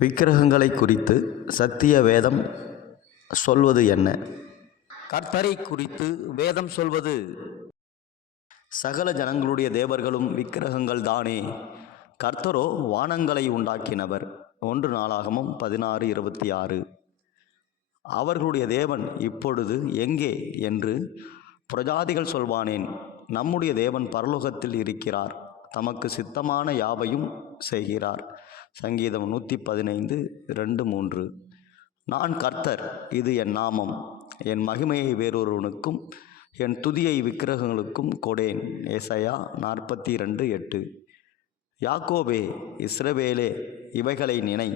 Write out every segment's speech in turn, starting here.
விக்கிரகங்களை குறித்து சத்திய வேதம் சொல்வது என்ன? கர்த்தரை குறித்து வேதம் சொல்வது, சகல ஜனங்களுடைய தேவர்களும் விக்கிரகங்கள் தானே, கர்த்தரோ வானங்களை உண்டாக்கினவர். 1 நாளாகமம் 16:26. அவர்களுடைய தேவன் இப்பொழுது எங்கே என்று பிரஜாதிகள் சொல்வானேன்? நம்முடைய தேவன் பரலோகத்தில் இருக்கிறார், தமக்கு சித்தமான யாவையும் செய்கிறார். சங்கீதம் 115:2-3. நான் கர்த்தர், இது என் நாமம், என் மகிமையை வேறொருவனுக்கும் என் துதியை விக்கிரகங்களுக்கும் கொடேன். ஏசாயா 42:8. யாக்கோபே, இஸ்ரவேலே, இவைகளை நினை,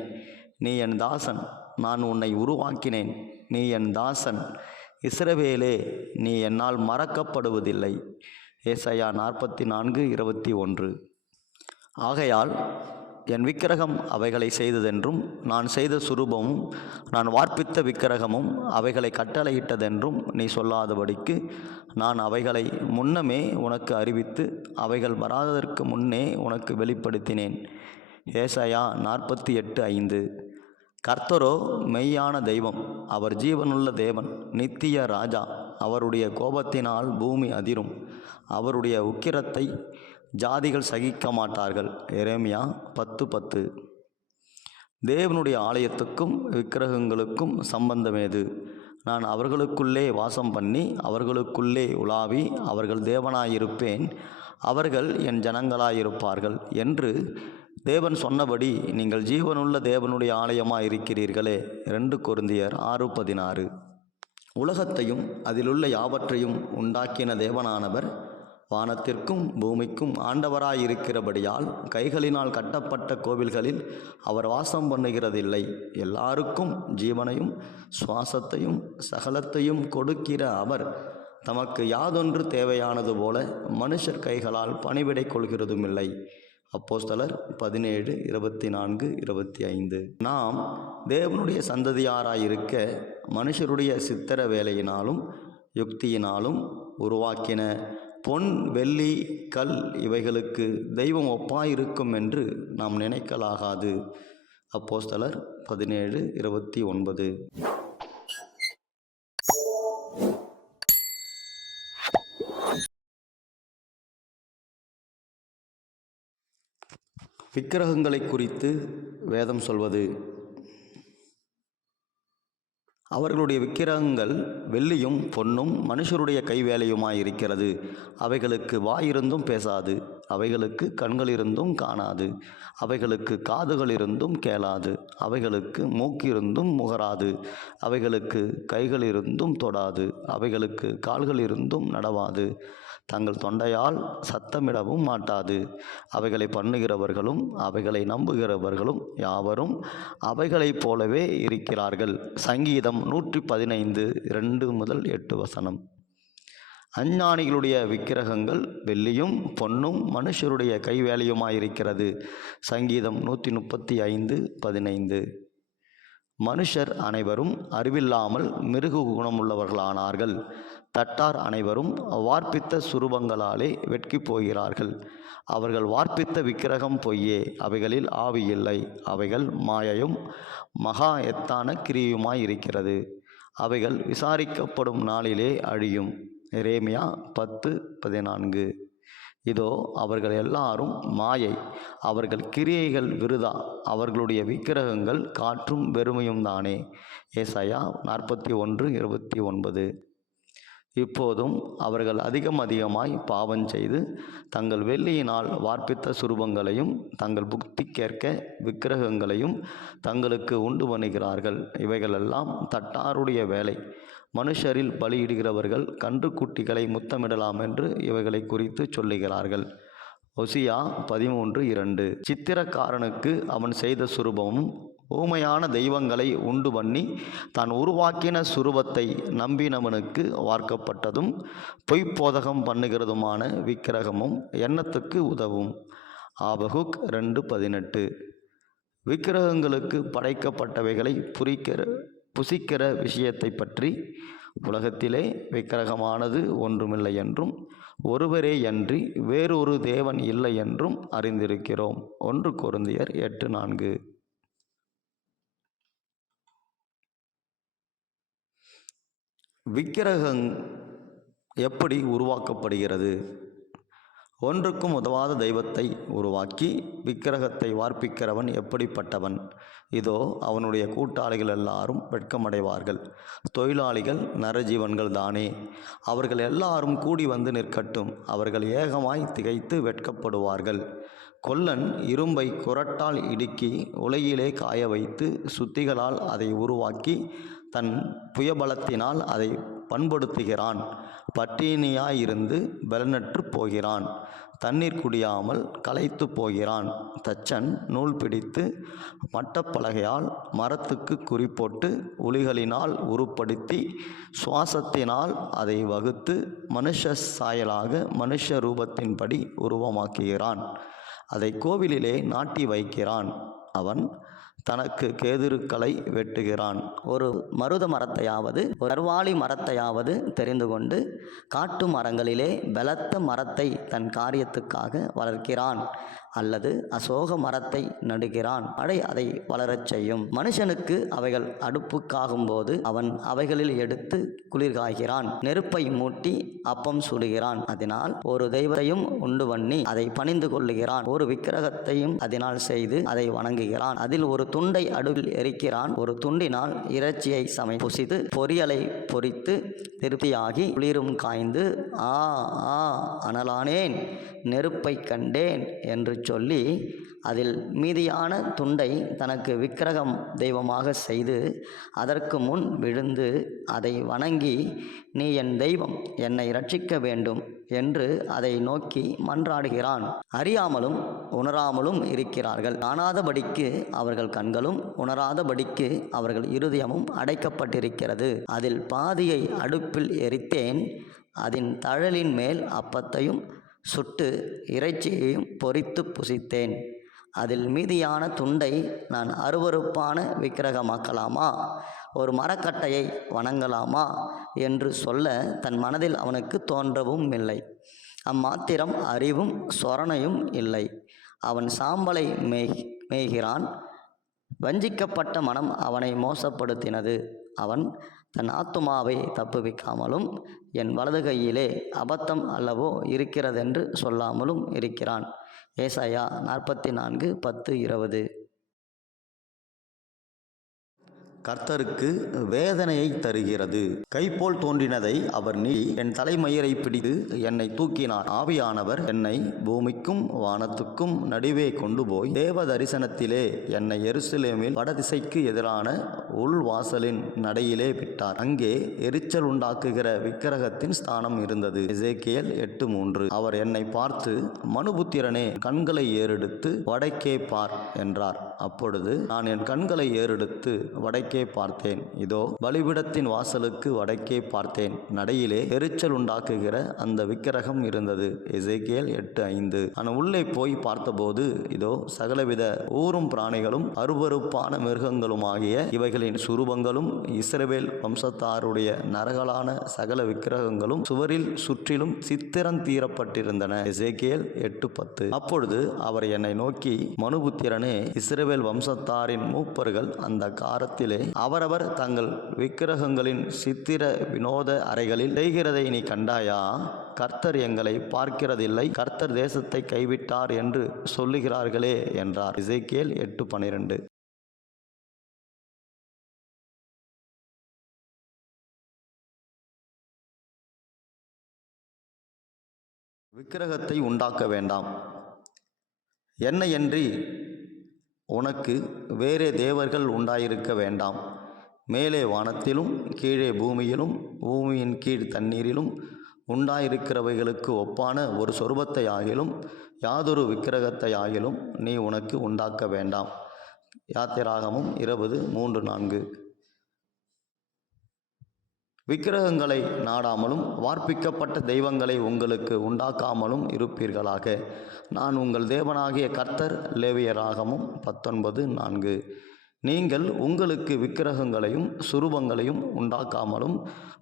நீ என் தாசன், நான் உன்னை உருவாக்கினேன். நீ என் தாசன், இஸ்ரவேலே, நீ என்னால் மறக்கப்படுவதில்லை. ஏசாயா 44:21. ஆகையால் என் விக்கிரகம் அவைகளை செய்ததென்றும், நான் செய்த சுரூபமும் நான் வார்ப்பித்த விக்கிரகமும் அவைகளை கட்டளையிட்டதென்றும் நீ சொல்லாதபடிக்கு, நான் அவைகளை முன்னமே உனக்கு அறிவித்து அவைகள் வராததற்கு முன்னே உனக்கு வெளிப்படுத்தினேன். ஏசாயா 48:5. கர்த்தரோ மெய்யான தெய்வம், அவர் ஜீவனுள்ள தேவன், நித்திய ராஜா. அவருடைய கோபத்தினால் பூமி அதிரும், அவருடைய உக்கிரத்தை ஜாதிகள் சகிக்க மாட்டார்கள். எரேமியா 10:10. தேவனுடைய ஆலயத்துக்கும் விக்கிரகங்களுக்கும் சம்பந்தமேது? நான் அவர்களுக்குள்ளே வாசம் பண்ணி அவர்களுக்குள்ளே உலாவி அவர்கள் தேவனாயிருப்பேன், அவர்கள் என் ஜனங்களாயிருப்பார்கள் என்று தேவன் சொன்னபடி நீங்கள் ஜீவனுள்ள தேவனுடைய ஆலயமாயிருக்கிறீர்களே. 2 கொரிந்தியர் 6:16. உலகத்தையும் அதிலுள்ள யாவற்றையும் உண்டாக்கின தேவனானவர் வானத்திற்கும் பூமிக்கும் ஆண்டவராயிருக்கிறபடியால் கைகளினால் கட்டப்பட்ட கோவில்களில் அவர் வாசம் பண்ணுகிறதில்லை. எல்லாருக்கும் ஜீவனையும் சுவாசத்தையும் சகலத்தையும் கொடுக்கிற அவர் தமக்கு யாதொன்று தேவையானது போல மனுஷர் கைகளால் பணிவிடை கொள்கிறதுமில்லை. அப்போஸ்தலர் 17:24-25. நாம் தேவனுடைய சந்ததியாராயிருக்க மனுஷருடைய சித்திர வேலையினாலும் யுக்தியினாலும் உருவாக்கின பொன், வெள்ளி, கல் இவைகளுக்கு தெய்வம் ஒப்பாயிருக்கும் என்று நாம் நினைக்கலாகாது. அப்போஸ்தலர் 17:29. விக்கிரகங்களை குறித்து வேதம் சொல்வது, அவர்களுடைய விக்கிரகங்கள் வெள்ளியும் பொன்னும் மனுஷருடைய கைவேலையுமாயிருக்கிறது. அவைகளுக்கு வாயிருந்தும் பேசாது, அவைகளுக்கு கண்களிருந்தும் காணாது, அவைகளுக்கு காதுகளிருந்தும் கேளாது, அவைகளுக்கு மூக்கிருந்தும் முகராது, அவைகளுக்கு கைகளிருந்தும் தொடாது, அவைகளுக்கு கால்களிருந்தும் நடவாது, தங்கள் தொண்டையால் சத்தமிடவும் மாட்டாது. அவைகளை பண்ணுகிறவர்களும் அவைகளை நம்புகிறவர்களும் யாவரும் அவைகளைப் போலவே இருக்கிறார்கள். சங்கீதம் 115:2-8. அஞ்ஞானிகளுடைய விக்கிரகங்கள் வெள்ளியும் பொன்னும் மனுஷருடைய கைவேலையுமாயிருக்கிறது. சங்கீதம் 135:15. மனுஷர் அனைவரும் அறிவில்லாமல் மிருக குணமுள்ளவர்களானார்கள். தட்டார் அனைவரும் வார்ப்பித்த சுரூபங்களாலே வெட்கி போகிறார்கள். அவர்கள் வார்ப்பித்த விக்கிரகம் பொய்யே, அவைகளில் ஆவி இல்லை. அவைகள் மாயையும் மகா எத்தான கிரியுமாயிருக்கிறது. அவைகள் விசாரிக்கப்படும் நாளிலே அழியும். எரேமியா 10:14. இதோ அவர்கள் எல்லாரும் மாயை, அவர்கள் கிரியைகள் விருதா, அவர்களுடைய விக்கிரகங்கள் காற்றும் வெறுமையும் தானே. ஏசாயா 41:29. இப்போதும் அவர்கள் அதிகமாய் பாவம் செய்து தங்கள் வெள்ளியினால் வார்ப்பித்த சுரூபங்களையும் தங்கள் புத்திக்கேற்க விக்கிரகங்களையும் தங்களுக்கு உண்டு பண்ணுகிறார்கள். இவைகளெல்லாம் தட்டாருடைய வேலை. மனுஷரில் பலியிடுகிறவர்கள் கன்றுக்குட்டிகளை முத்தமிடலாம் என்று இவைகளை குறித்து சொல்லுகிறார்கள். ஒசியா 13:2. சித்திரக்காரனுக்கு அவன் செய்த சுரூபமும் ஊமையான தெய்வங்களை உண்டு பண்ணி தான் உருவாக்கின சுரூபத்தை நம்பினவனுக்கு வார்க்கப்பட்டதும் பொய்ப்போதகம் பண்ணுகிறதுமான விக்கிரகமும் எண்ணத்துக்கு உதவும். ஆபகுக் 2:18. விக்கிரகங்களுக்கு படைக்கப்பட்டவைகளை புசிக்கிற விஷயத்தை பற்றி, உலகத்திலே விக்கிரகமானது ஒன்றுமில்லை என்றும் ஒருவரே அன்றி வேறொரு தேவன் இல்லை என்றும் அறிந்திருக்கிறோம். 1 கொரிந்தியர் 8:4. விக்கிரகம் எப்படி உருவாக்கப்படுகிறது? ஒன்றுக்கும் உதவாத தெய்வத்தை உருவாக்கி விக்கிரகத்தை வார்ப்பிக்கிறவன் எப்படிப்பட்டவன்? இதோ அவனுடைய கூட்டாளிகள் எல்லாரும் வெட்கமடைவார்கள். தொழிலாளிகள் நரஜீவன்கள் தானே. அவர்கள் எல்லாரும் கூடி வந்து நிற்கட்டும். அவர்கள் ஏகமாய் திகைத்து வெட்கப்படுவார்கள். கொல்லன் இரும்பை குறட்டால் இடுக்கி உலையிலே காய வைத்து சுத்திகளால் அதை உருவாக்கி தன் புயபலத்தினால் அதை பண்படுத்துகிறான். பட்டினியாயிருந்து பலனற்று போகிறான். தண்ணீர் குடியாமல் களைத்து போகிறான். தச்சன் நூல் பிடித்து மட்டப்பலகையால் மரத்துக்கு குறிப்போட்டு உளிகளினால் உருப்படுத்தி சுவாசத்தினால் அதை வகுத்து மனுஷ சாயலாக மனுஷ ரூபத்தின்படி உருவமாக்குகிறான். அதை கோவிலிலே நாட்டி வைக்கிறான். அவன் தனக்கு கேதுருக்களை வெட்டுகிறான். ஒரு மருத மரத்தையாவது ஒரு கர்வாலி மரத்தையாவது தெரிந்து கொண்டு காட்டு மரங்களிலே பலத்த மரத்தை தன் காரியத்துக்காக வளர்க்கிறான். அல்லது அசோக மரத்தை நடுகிறான். மழை அதை வளரச் செய்யும். மனுஷனுக்கு அவைகள் அடுப்புக்காகும் போது அவன் அவைகளில் எடுத்து குளிர் காய்கிறான். நெருப்பை மூட்டி அப்பம் சுடுகிறான். அதனால் ஒரு தெய்வத்தையும் உண்டு பண்ணி அதை பணிந்து கொள்ளுகிறான். ஒரு விக்கிரகத்தையும் அதனால் செய்து அதை வணங்குகிறான். அதில் ஒரு துண்டை அடுப்பில் எரிக்கிறான். ஒரு துண்டினால் இறைச்சியை புசித்து பொரியலை பொரித்து திருப்தியாகி குளிரும் காய்ந்து ஆ ஆ அனலானேன் நெருப்பை கண்டேன் என்று சொல்லி அதில் மீதியான துண்டை தனக்கு விக்கிரகம் தெய்வமாக செய்து அதற்கு முன் விழுந்து அதை வணங்கி, நீ என் தெய்வம், என்னை ரட்சிக்க வேண்டும் என்று அதை நோக்கி மன்றாடுகிறான். அறியாமலும் உணராமலும் இருக்கிறார்கள். காணாதபடிக்கு அவர்கள் கண்களும் உணராதபடிக்கு அவர்கள் இருதயமும் அடைக்கப்பட்டிருக்கிறது. அதில் பாதியை அடுப்பில் எரித்தேன். அதன் தழலின் மேல் அப்பத்தையும் சுட்டு இறைச்சியையும் பொரித்து புசித்தேன். அதில் மீதியான துண்டை நான் அருவருப்பான விக்கிரகமாக்கலாமா, ஒரு மரக்கட்டையை வணங்கலாமா என்று சொல்ல தன் மனதில் அவனுக்கு தோன்றவும் இல்லை. அம்மாத்திரம் அறிவும் சொரணையும் இல்லை. அவன் சாம்பலை மேய்கிறான். வஞ்சிக்கப்பட்ட மனம் அவனை மோசப்படுத்தினது. அவன் தன் ஆத்துமாவை தப்புவிக்காமலும் என் வலது கையிலே அபத்தம் அல்லவோ இருக்கிறதென்று சொல்லாமலும் இருக்கிறான். ஏசாயா 44:10-20. கர்த்தருக்கு வேதனையை தருகிறது. கைப்போல் தோன்றினதை அவர் நீட்டி என் தலைமயிரை பிடித்து என்னை தூக்கினார். ஆவியானவர் என்னை பூமிக்கும் வானத்துக்கும் நடுவே கொண்டு போய் தேவ தரிசனத்திலே என்னை எருசலேமில் வடதிசைக்கு எதிரான உள்வாசலின் நடையிலே விட்டார். அங்கே எரிச்சல் உண்டாக்குகிற விக்கிரகத்தின் ஸ்தானம் இருந்தது. எசேக்கியேல் 8:3. அவர் என்னை பார்த்து, மனுபுத்திரனே, கண்களை ஏறெடுத்து வடக்கே பார் என்றார். அப்பொழுது நான் என் கண்களை ஏறெடுத்து வடக்கே பார்த்தேன். இதோ பலிபீடத்தின் வாசலுக்கு வடக்கே பார்த்தேன். நடையிலே எரிச்சல் உண்டாக்குகிற அந்த விக்கிரகம் இருந்தது. எசேக்கியேல் 8:5. நான் உள்ளே போய் பார்த்தபோது இதோ சகலவித ஊரும் பிராணிகளும் அருவருப்பான மிருகங்களுமாகிய இவைகளின் சுரூபங்களும் இஸ்ரவேல் வம்சத்தாருடைய நரகலான சகல விக்கிரகங்களும் சுவரில் சுற்றிலும் சித்திரம் தீரப்பட்டிருந்தன. எசேக்கியேல் 8:10. அப்பொழுது அவர் என்னை நோக்கி, மனுபுத்திரனே, இஸ்ரவேல் வம்சத்தாரின் மூப்பர்கள் அந்த காரத்திலே அவரவர் தங்கள் விக்கிரகங்களின் சித்திர வினோத அறைகளில் செய்கிறதை நீ கண்டாயா? கர்த்தர் எங்களை பார்க்கிறதில்லை, கர்த்தர் தேசத்தை கைவிட்டார் என்று சொல்லுகிறார்களே என்றார். எசேக்கியேல் 8:12. விக்கிரகத்தை உண்டாக்க வேண்டாம். என்னையன்றி உனக்கு வேறே தேவர்கள் உண்டாயிருக்க வேண்டாம். மேலே வானத்திலும் கீழே பூமியிலும் பூமியின் கீழ் தண்ணீரிலும் உண்டாயிருக்கிறவைகளுக்கு ஒப்பான ஒரு சொரூபத்தை ஆகிலும் யாதொரு விக்கிரகத்தை ஆகிலும் நீ உனக்கு உண்டாக்க வேண்டாம். யாத்திராகமம் 20:3-4. விக்கிரகங்களை நாடாமலும் வார்ப்பிக்கப்பட்ட தெய்வங்களை உங்களுக்கு உண்டாக்காமலும் இருப்பீர்களாக. நான் உங்கள் தேவனாகிய கர்த்தர். லேவியராகமம் 19:4. நீங்கள் உங்களுக்கு விக்கிரகங்களையும் சுரூபங்களையும் உண்டாக்காமலும்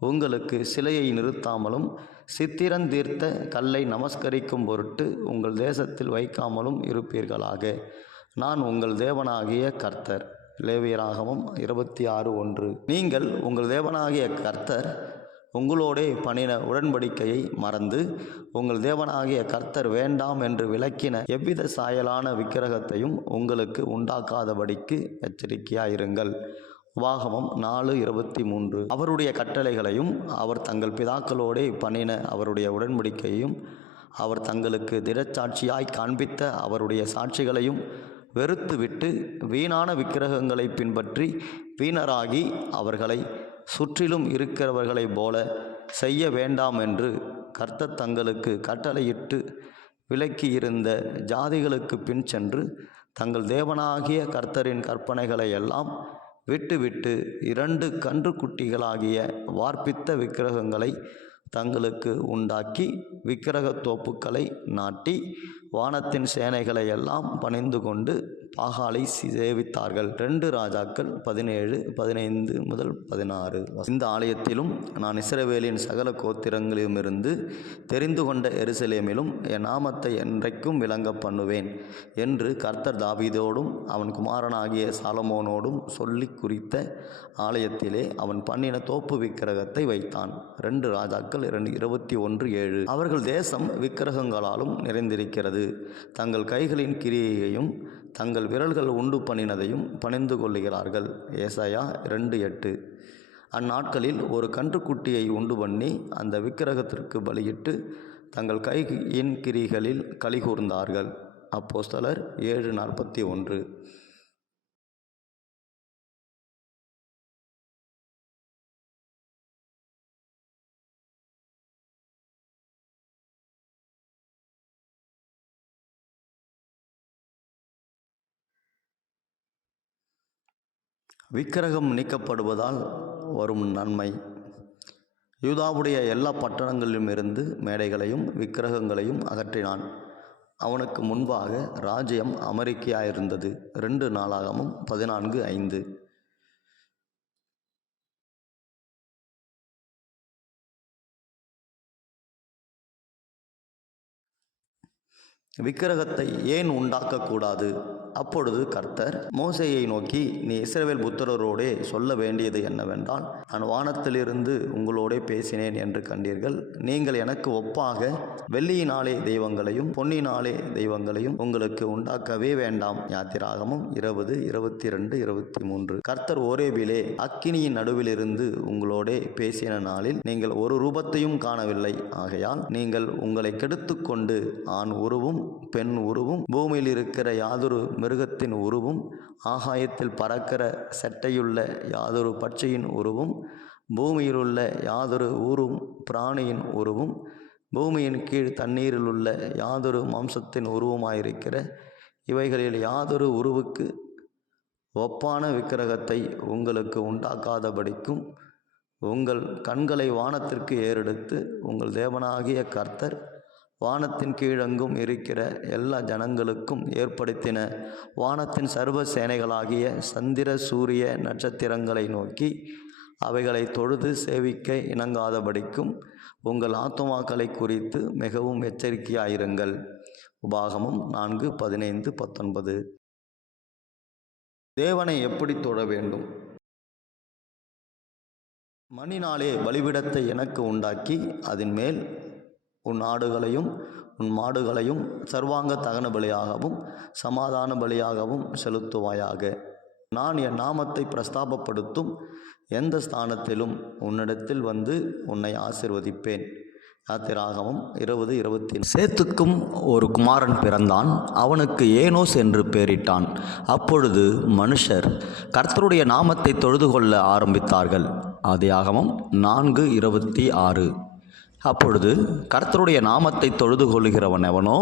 உங்களுக்கு சிலையை நிறுத்தாமலும் சித்திரந்தீர்த்த கல்லை நமஸ்கரிக்கும் பொருட்டு உங்கள் தேசத்தில் வைக்காமலும் இருப்பீர்களாக. நான் உங்கள் தேவனாகிய கர்த்தர். லேவியராகமம் 26:1. நீங்கள் உங்கள் தேவனாகிய கர்த்தர் உங்களோடே பண்ணின உடன்படிக்கையை மறந்து உங்கள் தேவனாகிய கர்த்தர் வேண்டாம் என்று விலக்கின எவ்வித சாயலான விக்கிரகத்தையும் உங்களுக்கு உண்டாக்காதபடிக்கு எச்சரிக்கையாயிருங்கள். உபாகமம் 4:23. அவருடைய கட்டளைகளையும் அவர் தங்கள் பிதாக்களோடே பண்ணின அவருடைய உடன்படிக்கையையும் அவர் தங்களுக்கு திடச்சாட்சியாய் காண்பித்த அவருடைய சாட்சிகளையும் வெறுத்துவிட்டு வீணான விக்கிரகங்களை பின்பற்றி வீணராகி அவர்களை சுற்றிலும் இருக்கிறவர்களைப் போல செய்ய வேண்டாம் என்று கர்த்தர் தங்களுக்கு கட்டளையிட்டு விலக்கியிருந்த ஜாதிகளுக்கு பின் சென்று தங்கள் தேவனாகிய கர்த்தரின் கற்பனைகளை எல்லாம் விட்டுவிட்டு 2 கன்றுக்குட்டிகளாகிய வார்ப்பித்த விக்கிரகங்களை தங்களுக்கு உண்டாக்கி விக்கிரகத் தோப்புக்களை நாட்டி வானத்தின் சேனைகளை எல்லாம் பணிந்து கொண்டு பாகாலை சேவித்தார்கள். 2 ராஜாக்கள் 17:15-16. இந்த ஆலயத்திலும் நான் இஸ்ரவேலின் சகல கோத்திரங்களிலுமிருந்து தெரிந்து கொண்ட எருசலேமிலும் என் நாமத்தை என்றைக்கும் விளங்க பண்ணுவேன் என்று கர்த்தர் தாவீதோடும் அவன் குமாரனாகிய சாலமோனோடும் சொல்லி குறித்த ஆலயத்திலே அவன் பண்ணின தோப்பு விக்கிரகத்தை வைத்தான். 2 ராஜாக்கள் 21:7. அவர்கள் தேசம் விக்கிரகங்களாலும் நிறைந்திருக்கிறது. தங்கள் கைகளின் கிரியையையும் தங்கள் விரல்கள் உண்டு பண்ணினதையும் பணிந்து கொள்ளுகிறார்கள். ஏசாயா 2:8. அந்நாட்களில் ஒரு கன்றுக்குட்டியை உண்டு பண்ணி அந்த விக்கிரகத்திற்கு பலியிட்டு தங்கள் கையின் கிரிகளில் களிகூர்ந்தார்கள். அப்போஸ்தலர் 7:41. விக்கிரகம் நீக்கப்படுவதால் வரும் நன்மை. யூதாவுடைய எல்லா பட்டணங்களிலுமிருந்து மேடைகளையும் விக்கிரகங்களையும் அகற்றினான். அவனுக்கு முன்பாக ராஜ்யம் அமெரிக்கையாயிருந்தது. 2 நாளாகமம் 14:5. விக்கிரகத்தை ஏன் உண்டாக்கக்கூடாது? அப்பொழுது கர்த்தர் மோசேயை நோக்கி, நீ இஸ்ரவேல் புத்திரரோடே சொல்ல வேண்டியது என்னவென்றால், நான் வானத்திலிருந்து உங்களோடே பேசினேன் என்று கண்டீர்கள். நீங்கள் எனக்கு ஒப்பாக வெள்ளியினாலே தெய்வங்களையும் பொன்னினாலே தெய்வங்களையும் உங்களுக்கு உண்டாக்கவே வேண்டாம். யாத்திராகமம் 20:22-23. கர்த்தர் ஓரேபிலே அக்கினியின் நடுவிலிருந்து உங்களோடே பேசின நாளில் நீங்கள் ஒரு ரூபத்தையும் காணவில்லை. ஆகையால் நீங்கள் உங்களை கெடுத்துக்கொண்டு ஆண் உருவும் பெண் உருவும் பூமியில் இருக்கிற யாதொரு மிருகத்தின் உருவும் ஆகாயத்தில் பறக்கிற செட்டையுள்ள யாதொரு பட்சியின் உருவும் பூமியிலுள்ள யாதொரு ஊரும் பிராணியின் உருவும் பூமியின் கீழ் தண்ணீரிலுள்ள யாதொரு மாம்சத்தின் உருவமாயிருக்கிற இவைகளில் யாதொரு உருவுக்கு ஒப்பான விக்கிரகத்தை உங்களுக்கு உண்டாக்காதபடிக்கும் உங்கள் கண்களை வானத்திற்கு ஏறெடுத்து உங்கள் தேவனாகிய கர்த்தர் வானத்தின் கீழெங்கும் இருக்கிற எல்லா ஜனங்களுக்கும் ஏற்படுத்தின வானத்தின் சர்வ சேனைகளாகிய சந்திர சூரிய நட்சத்திரங்களை நோக்கி அவைகளை தொழுது சேவிக்க இணங்காதபடிக்கும் உங்கள் ஆத்துமாக்களை குறித்து மிகவும் எச்சரிக்கையாயிருங்கள். உபாகமம் 4:15-19. தேவனை எப்படி தொழ வேண்டும்? மண்ணினாலே பலிபீடத்தை எனக்கு உண்டாக்கி அதன் மேல் உன் ஆடுகளையும் உன் மாடுகளையும் சர்வாங்க தகன பலியாகவும் சமாதான பலியாகவும் செலுத்துவாயாக. நான் என் நாமத்தை பிரஸ்தாபப்படுத்தும் எந்த ஸ்தானத்திலும் உன்னிடத்தில் வந்து உன்னை ஆசீர்வதிப்பேன். யாத்திராகமம் 20:20. சேத்துக்கும் ஒரு குமாரன் பிறந்தான். அவனுக்கு ஏனோஸ் என்று பெயரிட்டான். அப்பொழுது மனுஷர் கர்த்தருடைய நாமத்தை தொழுது கொள்ள ஆரம்பித்தார்கள். ஆதியாகமம் 4:26. அப்பொழுது கர்த்தருடைய நாமத்தை தொழுது கொள்ளுகிறவன் எவனோ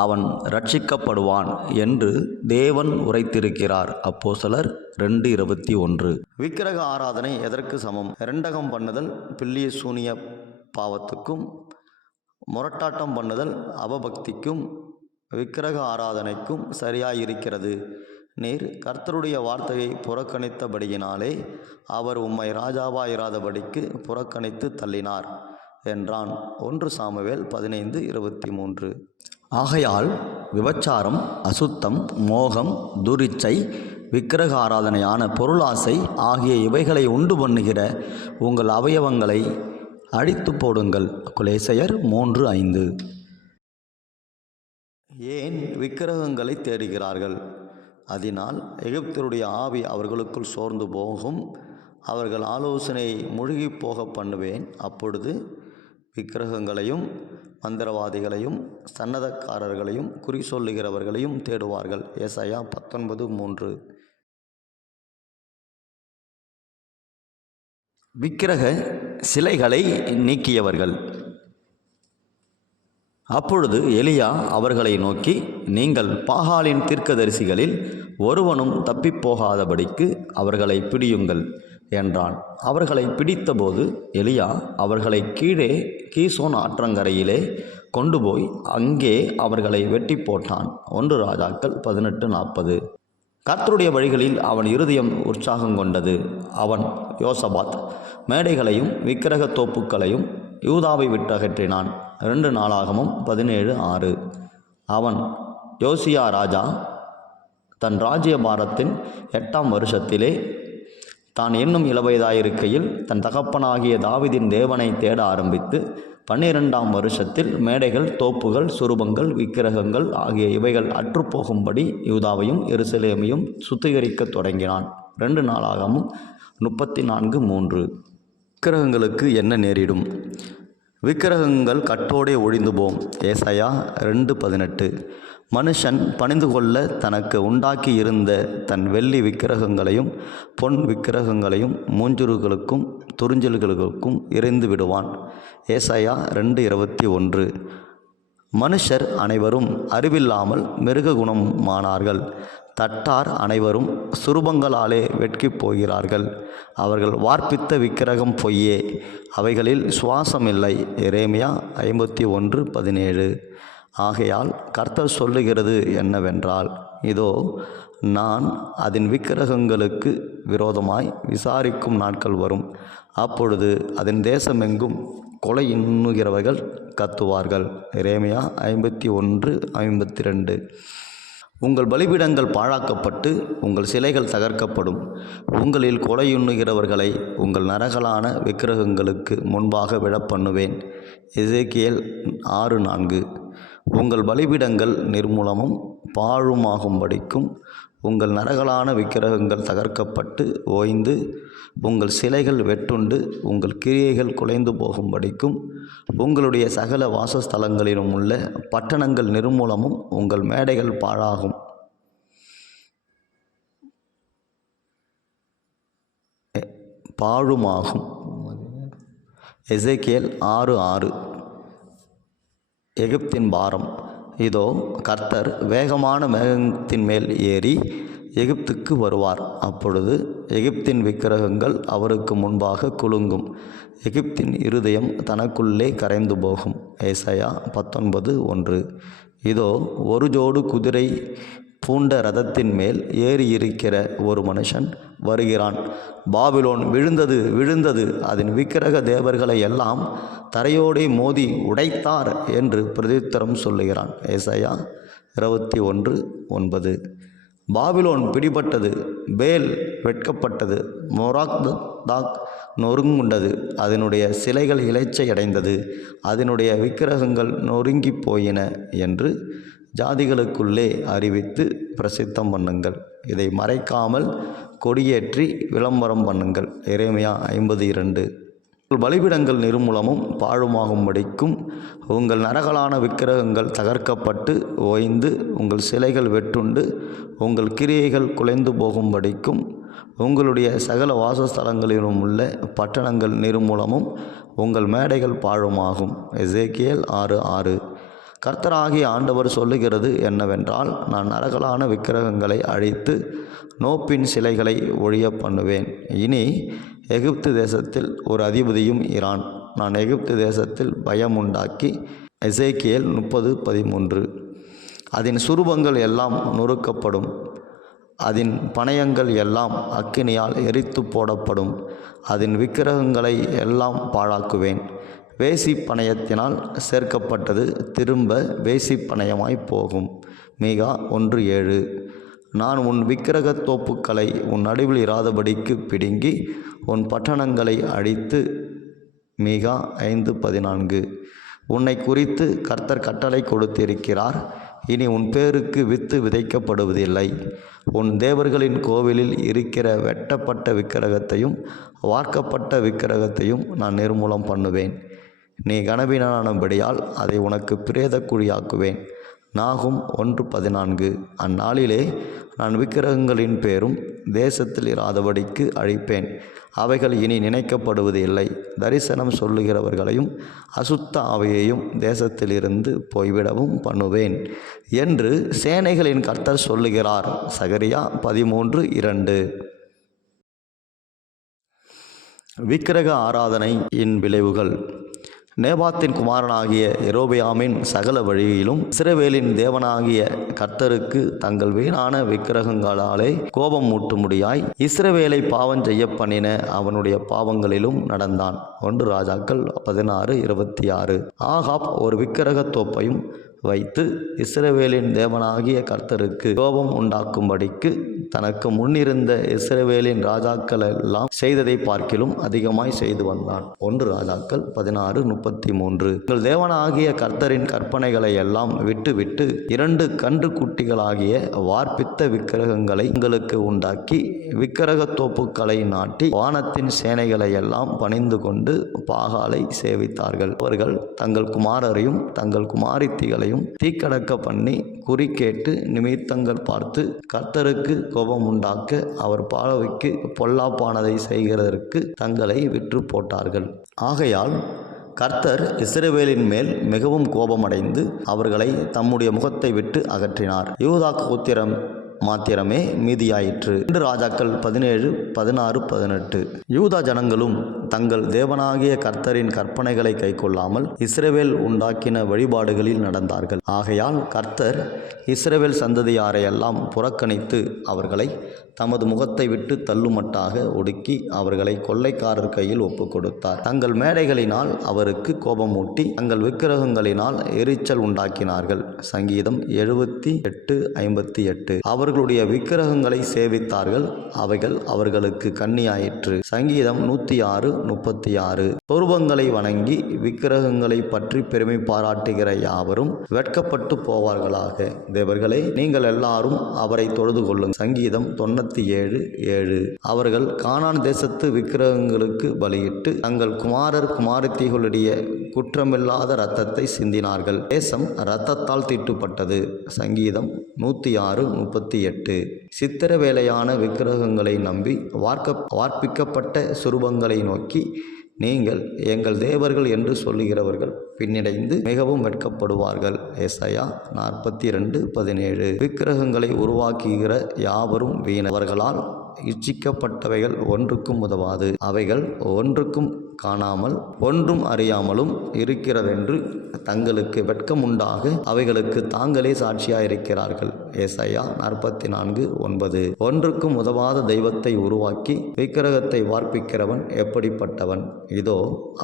அவன் ரட்சிக்கப்படுவான் என்று தேவன் உரைத்திருக்கிறார். அப்போஸ்தலர் 2:21. விக்கிரக ஆராதனை எதற்கு சமம்? இரண்டகம் பண்ணுதல் பில்லிய சூனிய பாவத்துக்கும், முரட்டாட்டம் பண்ணுதல் அவபக்திக்கும், விக்கிரக ஆராதனைக்கும் சரியாயிருக்கிறது. நீர் கர்த்தருடைய வார்த்தையை புறக்கணித்தபடியினாலே அவர் உம்மை ராஜாவாயிராதபடிக்கு புறக்கணித்து தள்ளினார் என்றான். 1 சாமுவேல் 15:23. ஆகையால் விபச்சாரம், அசுத்தம், மோகம், துரிச்சை, விக்கிரக ஆராதனையான பொருளாசை ஆகிய இவைகளை உண்டு பண்ணுகிற உங்கள் அவயவங்களை அழித்து போடுங்கள். கொலேசையர் 3:5. ஏன் விக்கிரகங்களை தேடுகிறார்கள்? அதனால் எகிப்தருடைய ஆவி அவர்களுக்குள் சோர்ந்து போகும். அவர்கள் ஆலோசனையை முழுகி போக பண்ணுவேன். அப்பொழுது விக்கிரகங்களையும் மந்திரவாதிகளையும் சன்னதக்காரர்களையும் குறி சொல்லுகிறவர்களையும் தேடுவார்கள். ஏசாயா 19:3. விக்கிரக சிலைகளை நீக்கியவர்கள். அப்பொழுது எலியா அவர்களை நோக்கி, நீங்கள் பாகாலின் தீர்க்கதரிசிகளில் ஒருவனும் தப்பிப்போகாதபடிக்கு அவர்களை பிடியுங்கள் என்றான். அவர்களை பிடித்தபோது எலியா அவர்களை கீழே கீசோன் ஆற்றங்கரையிலே கொண்டு போய் அங்கே அவர்களை வெட்டி போட்டான். 1 ராஜாக்கள் 18:40. கர்த்தருடைய வழிகளில் அவன் இருதயம் உற்சாகம் கொண்டது. அவன் யோசபாத் மேடைகளையும் விக்கிரக தோப்புக்களையும் யூதாவை விட்டு அகற்றினான். 2 நாளாகமம் 17:6. அவன் யோசியா ராஜா தன் ராஜ்யபாரத்தின் 8ஆம் வருஷத்திலே தான் இன்னும் இளவயதாயிருக்கையில் தன் தகப்பனாகிய தாவீதின் தேவனை தேட ஆரம்பித்து 12ஆம் வருஷத்தில் மேடைகள், தோப்புகள், சுரூபங்கள், விக்கிரகங்கள் ஆகிய இவைகள் அற்றுப்போகும்படி யூதாவையும் எருசலேமையும் சுத்திகரிக்கத் தொடங்கினான். 2 நாளாகமம் 34:3. விக்கிரகங்களுக்கு என்ன நேரிடும்? விக்கிரகங்கள் கட்டோடே ஒழிந்து போம். ஏசாயா 2:18. மனுஷன் பணிந்து கொள்ள தனக்கு உண்டாக்கி இருந்த தன் வெள்ளி விக்கிரகங்களையும் பொன் விக்கிரகங்களையும் மூஞ்சுருகளுக்கும் துறிஞ்சல்களுக்கும் எறிந்து விடுவான். ஏசாயா 2:21. மனுஷர் அனைவரும் அறிவில்லாமல் மிருக குணமானார்கள். தட்டார் அனைவரும் சுரூபங்களாலே வெட்கி போகிறார்கள். அவர்கள் வார்ப்பித்த விக்கிரகம் பொய்யே, அவைகளில் சுவாசமில்லை. எரேமியா 51:17. ஆகையால் கர்த்தர் சொல்லுகிறது என்னவென்றால், இதோ நான் அதன் விக்கிரகங்களுக்கு விரோதமாய் விசாரிக்கும் நாட்கள் வரும். அப்பொழுது அதன் தேசமெங்கும் கொலை எண்ணுகிறவர்கள் கத்துவார்கள். எரேமியா 51:52. உங்கள் பலிபீடங்கள் பாழாக்கப்பட்டு உங்கள் சிலைகள் தகர்க்கப்படும். உங்களில் கொலையுண்ணுகிறவர்களை உங்கள் நரகலான விக்கிரகங்களுக்கு முன்பாக விழப்பண்ணுவேன். எசேக்கியேல் 6:4. உங்கள் பலிபீடங்கள் நிர்மூலமும் பாழுமாகும்படிக்கும் உங்கள் நரகலான விக்கிரகங்கள் தகர்க்கப்பட்டு ஓய்ந்து உங்கள் சிலைகள் வெட்டுண்டு உங்கள் கிரியைகள் குலைந்து போகும்படிக்கும் உங்களுடைய சகல வாசஸ்தலங்களிலும் உள்ள பட்டணங்கள் நிர்மூலமும் உங்கள் மேடைகள் பாழாகும். பாழுமாகும். எசேக்கியேல் 6:6. எகிப்தின் பாரம். இதோ கர்த்தர் வேகமான மேகத்தின் மேல் ஏறி எகிப்துக்கு வருவார். அப்பொழுது எகிப்தின் விக்கிரகங்கள் அவருக்கு முன்பாக குலுங்கும். எகிப்தின் இருதயம் தனக்குள்ளே கரைந்து போகும். ஏசாயா 19:1. இதோ ஒரு ஜோடு குதிரை பூண்ட இரதத்தின் மேல் ஏறியிருக்கிற ஒரு மனுஷன் வருகிறான். பாபிலோன் விழுந்தது, விழுந்தது, அதன் விக்கிரக தேவர்களை எல்லாம் தரையோடே மோதி உடைத்தார் என்று பிரதித்திரம் சொல்லுகிறான். ஏசாயா 21:9. பாபிலோன் பிடிபட்டது, பேல் வெட்கப்பட்டது, மொராக்தாக் நொறுங்குண்டது, அதனுடைய சிலைகள் இளைச்சை அடைந்தது, அதனுடைய விக்கிரகங்கள் நொறுங்கி போயின என்று ஜாதிகளுக்குள்ளே அறிவித்து பிரசித்தம் பண்ணுங்கள். இதை மறைக்காமல் கொடியேற்றி விளம்பரம் பண்ணுங்கள். எரேமியா 50:2. உங்கள் பலிபீடங்கள் நிர்மூலமும் பாழுமாகும்படிக்கும் உங்கள் நரகலான விக்கிரகங்கள் தகர்க்கப்பட்டு ஓய்ந்து உங்கள் சிலைகள் வெட்டுண்டு உங்கள் கிரியைகள் குலைந்து போகும்படிக்கும் உங்களுடைய சகல வாசஸ்தலங்களிலும் உள்ள பட்டணங்கள் நிர்மூலமும் உங்கள் மேடைகள் பாழுமாகும். எசேக்கியேல் 6:6. கர்த்தராகிய ஆண்டவர் சொல்லுகிறது என்னவென்றால், நான் நரகலான விக்கிரகங்களை அழித்து நோப்பின் சிலைகளை ஒழிய பண்ணுவேன். இனி எகிப்து தேசத்தில் ஒரு அதிபதியும் இரான். நான் எகிப்து தேசத்தில் பயம் உண்டாக்கி. எசேக்கியேல் 30:13. அதன் சுரூபங்கள் எல்லாம் நொறுக்கப்படும், அதன் பணயங்கள் எல்லாம் அக்கினியால் எரித்து போடப்படும், அதன் விக்கிரகங்களை எல்லாம் பாழாக்குவேன். வேசி பணயத்தினால் சேர்க்கப்பட்டது திரும்ப வேசி பணயமாய் போகும். மீகா 1:7. நான் உன் விக்கிரக தோப்புக்களை உன் நடுவில் இராதபடிக்கு பிடுங்கி உன் பட்டணங்களை அழித்து மீகா 5:14. உன்னை குறித்து கர்த்தர் கட்டளை கொடுத்திருக்கிறார். இனி உன் பேருக்கு வித்து விதைக்கப்படுவதில்லை. உன் தேவர்களின் கோவிலில் இருக்கிற வெட்டப்பட்ட விக்கிரகத்தையும் வார்க்கப்பட்ட விக்கிரகத்தையும் நான் நிர்மூலம் பண்ணுவேன். நீ கனவீனானபடியால் அதை உனக்கு பிரேத குழியாக்குவேன். நாகும் 1:14. அந்நாளிலே நான் விக்கிரகங்களின் பேரும் தேசத்தில் இராதபடிக்கு அழிப்பேன். அவைகள் இனி நினைக்கப்படுவது இல்லை. தரிசனம் சொல்லுகிறவர்களையும் அசுத்த ஆவியையும் தேசத்திலிருந்து போய்விடவும் பண்ணுவேன் என்று சேனைகளின் கர்த்தர் சொல்லுகிறார். சகரியா 13:2. விக்கிரக ஆராதனையின் விளைவுகள். நேபாத்தின் குமாரனாகிய யெரொபெயாமின் சகல வழியிலும் இஸ்ரவேலின் தேவனாகிய கர்த்தருக்கு தங்கள் வீணான விக்கிரகங்களாலே கோபம் மூட்டும்படியாய் இஸ்ரவேலை பாவம் செய்ய பண்ணின அவனுடைய பாவங்களிலும் நடந்தான். 1 ராஜாக்கள் 16:26. ஆகாப் ஒரு விக்கிரகத் தோப்பையும் வைத்து இஸ்ரவேலின் தேவனாகிய கர்த்தருக்கு கோபம் உண்டாக்கும்படிக்கு தனக்கு முன்னிருந்த இஸ்ரவேலின் ராஜாக்கள் எல்லாம் செய்ததை பார்க்கிலும் அதிகமாய் செய்து வந்தான். 1 ராஜாக்கள் 16:33. உங்கள் தேவனாகிய கர்த்தரின் கற்பனைகளை எல்லாம் விட்டு 2 கன்று குட்டிகளாகிய வார்ப்பித்த விக்கிரகங்களை உங்களுக்கு உண்டாக்கி விக்கிரக தோப்புக்களை நாட்டி வானத்தின் சேனைகளை எல்லாம் பணிந்து கொண்டு பாகாலை சேவித்தார்கள். அவர்கள் தங்கள் குமாரரையும் தங்கள் குமாரித்திகளையும் தீக்கடக்க பண்ணி குறி கேட்டு நிமித்தங்கள் பார்த்து கர்த்தருக்கு கோபம் உண்டாக்க அவர் பார்வைக்கு பொல்லாப்பானதை செய்கிறதற்கு தங்களை விற்று போட்டார்கள். ஆகையால் கர்த்தர் இஸ்ரவேலின் மேல் மிகவும் கோபமடைந்து அவர்களை தம்முடைய முகத்தை விட்டு அகற்றினார். யூதா கோத்திரம் மாத்திரமே மீதியாயிற்று. 2 ராஜாக்கள் 17:16-18. யூதா ஜனங்களும் தங்கள் தேவனாகிய கர்த்தரின் கற்பனைகளை கைக்கொள்ளாமல் இஸ்ரவேல் உண்டாக்கின வழிபாடுகளில் நடந்தார்கள். ஆகையால் கர்த்தர் இஸ்ரவேல் சந்ததியாரையெல்லாம் புறக்கணித்து அவர்களை தமது முகத்தை விட்டு தள்ளுமட்டாக ஒடுக்கி அவர்களை கொள்ளைக்காரர் கையில் ஒப்புக் கொடுத்தார். தங்கள் மேடைகளினால் அவருக்கு கோபமூட்டி தங்கள் விக்கிரகங்களினால் எரிச்சல் உண்டாக்கினார்கள். சங்கீதம் 78:58. அவர்களுடைய விக்கிரகங்களை சேவித்தார்கள், அவைகள் அவர்களுக்கு கண்ணியாயிற்று. சங்கீதம் 106:36. சொரூபங்களை வணங்கி விக்கிரகங்களை பற்றி பெருமை பாராட்டுகிற யாவரும் வெட்கப்பட்டு போவார்களாக. தேவர்களே, நீங்கள் எல்லாரும் அவரை தொழுது கொள்ளுங்கள். சங்கீதம் 97:7. அவர்கள் கானான் தேசத்து விக்கிரகங்களுக்கு பலியிட்டு தங்கள் குமாரர் குமாரத்திகளுடைய குற்றமில்லாத இரத்தத்தை சிந்தினார்கள். தேசம் இரத்தத்தால் தீட்டுப்பட்டது. சங்கீதம் 106:38. சித்திர வேலையான விக்கிரகங்களை நம்பி வார்ப்பிக்கப்பட்ட சுரூபங்களை நோக்கி நீங்கள் எங்கள் தேவர்கள் என்று சொல்லுகிறவர்கள் பின்னடைந்து மிகவும் வெட்கப்படுவார்கள். ஏசாயா 42:17. விக்கிரகங்களை உருவாக்குகிற யாவரும் வீணவர்களால் இச்சிக்கப்பட்டவைகள் ஒன்றுக்கும் உதவாது. அவைகள் ஒன்றுக்கும் காணாமல் ஒன்றும் அறியாமலும் இருக்கிறதென்று தங்களுக்கு வெட்கமுண்டாக அவைகளுக்கு தாங்களே சாட்சியாயிருக்கிறார்கள். ஏசாயா 44:9. ஒன்றுக்கும் உதவாத தெய்வத்தை உருவாக்கி விக்கிரகத்தை வார்ப்பிக்கிறவன் எப்படிப்பட்டவன்? இதோ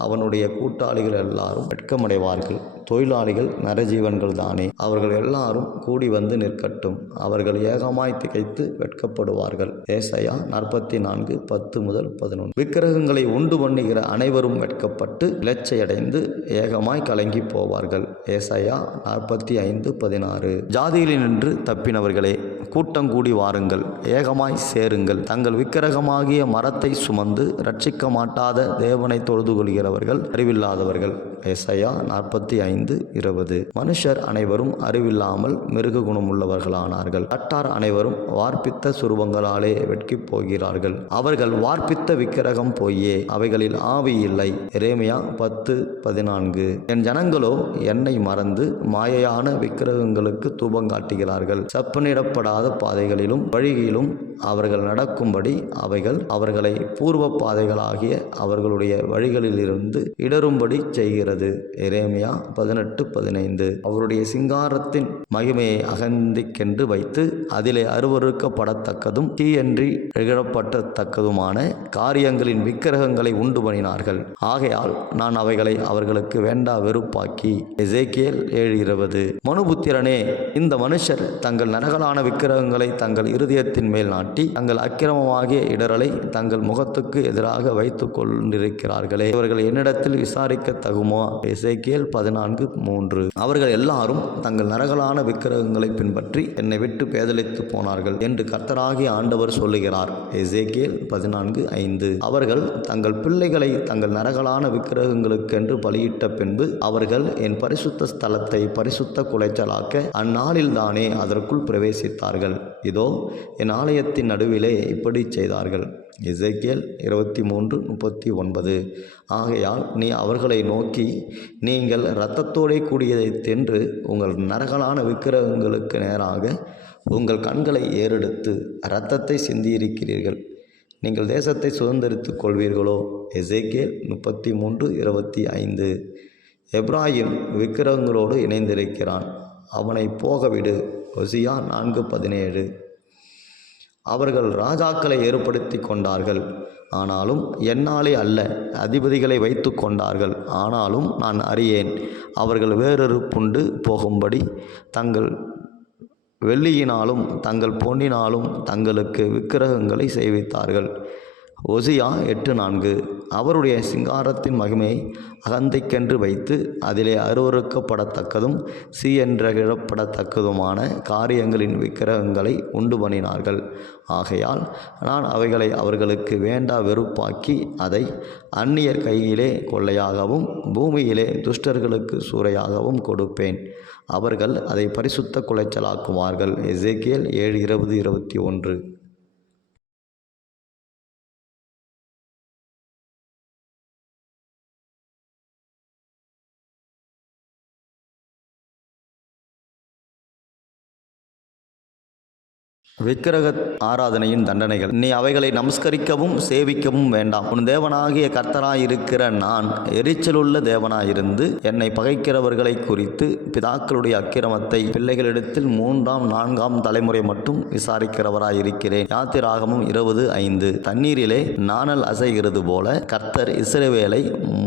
அவனுடைய கூட்டாளிகள் எல்லாரும் வெட்கமடைவார்கள். தொழிலாளிகள் நரஜீவன்கள் தானே. அவர்கள் எல்லாரும் கூடி வந்து நிற்கட்டும். அவர்கள் ஏகமாய் திகைத்து வெட்கப்படுவார்கள். ஏசாயா 44:10-11. விக்கிரகங்களை உண்டு பண்ணுகிற அனைவரும் வெட்கப்பட்டு இலச்சையடைந்து ஏகமாய் கலங்கி போவார்கள். ஏசாயா 45:16. ஜாதியினின்று தப்பினவர்களே, கூட்டம் கூடி வாருங்கள், ஏகமாய் சேருங்கள். தங்கள் விக்கிரகமாகிய மரத்தை சுமந்து ரட்சிக்க மாட்டாத தேவனை தொழுது கொள்கிறவர்கள் அறிவில்லாதவர்கள். ஏசாயா 45:20. மனுஷர் அனைவரும் அறிவில்லாமல் மிருக குணமுள்ளவர்களானார்கள். கட்டார் அனைவரும் வார்ப்பித்த சுரூபங்களாலே வெட்கி போகிறார்கள். அவர்கள் வார்ப்பித்த விக்கிரகம் பொய்யே, அவைகளில் ஆவி இல்லை. எரேமியா 10:14. என் ஜனங்களோ என்னை மறந்து மாயையான விக்கிரகங்களுக்கு தூபம் காட்டுகிறார்கள். செப்பனிடப்படாத பாதைகளிலும் வழியிலும் அவர்கள் நடக்கும்படி அவைகள் அவர்களை பூர்வ பாதைகளாகிய அவர்களுடைய வழிகளிலிருந்து இடரும்படி செய்கிறது. எரேமியா 18:15. அவருடைய சிங்காரத்தின் மகிமையை அகந்திக்கென்று வைத்து அதிலே அருவருக்கப்படத்தக்கதும் தீயன்றி இகழப்படத்தக்கதுமான காரியங்களின் விக்கிரகங்களை உண்டு பண்ணினார்கள். ஆகையால் நான் அவைகளை அவர்களுக்கு உனக்கு வேண்டா வெறுப்பாக்கி. எசேக்கியேல் 7:20. மனுபுத்திரனே, இந்த மனுஷர் தங்கள் நரகலான விக்கிரகங்களை தங்கள் இருதயத்தின் மேல் நாட்டி தங்கள் அக்கிரமமாகிய இடரலை தங்கள் முகத்துக்கு எதிராக வைத்துக் கொண்டிருக்கிறார்களே, இவர்கள் என்னிடத்தில் விசாரிக்க தகுமோ? எசேக்கியேல் 14:3. அவர்கள் எல்லாரும் தங்கள் நரகலான விக்கிரகங்களை பின்பற்றி என்னை விட்டு பேதலித்து போனார்கள் என்று கர்த்தராகிய ஆண்டவர் சொல்லுகிறார். எசேக்கியேல் 14:5. அவர்கள் தங்கள் பிள்ளைகளை தங்கள் நரகலான விக்கிரகங்களுக்கென்று பலியிட்ட பின்பு அவர்கள் என் பரிசுத்த ஸ்தலத்தை பரிசுத்த குலைச்சலாக்க அந்நாளில்தானே அதற்குள் பிரவேசித்தார்கள். இதோ என் ஆலயத்தின் நடுவிலே இப்படி செய்தார்கள். எசேக்கியேல் 23:39. ஆகையால் நீ அவர்களை நோக்கி, நீங்கள் இரத்தத்தோடே கூடியதை தின்று உங்கள் நரகலான விக்கிரகங்களுக்கு நேராக உங்கள் கண்களை ஏறெடுத்து இரத்தத்தை சிந்தியிருக்கிறீர்கள். நீங்கள் தேசத்தை சுதந்தரித்துக் கொள்வீர்களோ? எசேக்கியேல் 33:25. எப்ராயிம் விக்கிரகங்களோடு இணைந்திருக்கிறான், அவனை போகவிடு. ஓசியா 4:17. அவர்கள் ராஜாக்களை ஏற்படுத்தி கொண்டார்கள், ஆனாலும் என்னாலே அல்ல. அதிபதிகளை வைத்து கொண்டார்கள், ஆனாலும் நான் அறியேன். அவர்கள் வேறறுப்புண்டு போகும்படி தங்கள் வெள்ளியினாலும் தங்கள் பொன்னினாலும் தங்களுக்கு விக்கிரகங்களை செய்வித்தார்கள். ஓசியா 8:4. அவருடைய சிங்காரத்தின் மகிமையை அகந்தைக்கென்று வைத்து அதிலே அருவருக்கப்படத்தக்கதும் சீயென்றப்படத்தக்கதுமான காரியங்களின் விக்கிரகங்களை உண்டு பண்ணினார்கள். ஆகையால் நான் அவைகளை அவர்களுக்கு வேண்டா வெறுப்பாக்கி அதை அந்நியர் கையிலே கொள்ளையாகவும் பூமியிலே துஷ்டர்களுக்கு சூறையாகவும் கொடுப்பேன். அவர்கள் அதை பரிசுத்த குலைச்சலாக்குவார்கள். எசேக்கியேல் 7:20-21. விக்கிரக ஆராதனையின் தண்டனைகள். நீ அவைகளை நமஸ்கரிக்கவும் சேவிக்கவும் வேண்டாம். உன் தேவனாகிய கர்த்தராயிருக்கிற நான் எரிச்சலுள்ள தேவனாயிருந்து என்னை பகைக்கிறவர்களை குறித்து பிதாக்களுடைய அக்கிரமத்தை பிள்ளைகளிடத்தில் 3ஆம் 4ஆம் தலைமுறை மட்டும் விசாரிக்கிறவராயிருக்கிறேன். யாத்திராகமம் 20:5. தண்ணீரிலே நாணல் அசைகிறது போல கர்த்தர் இஸ்ரவேலை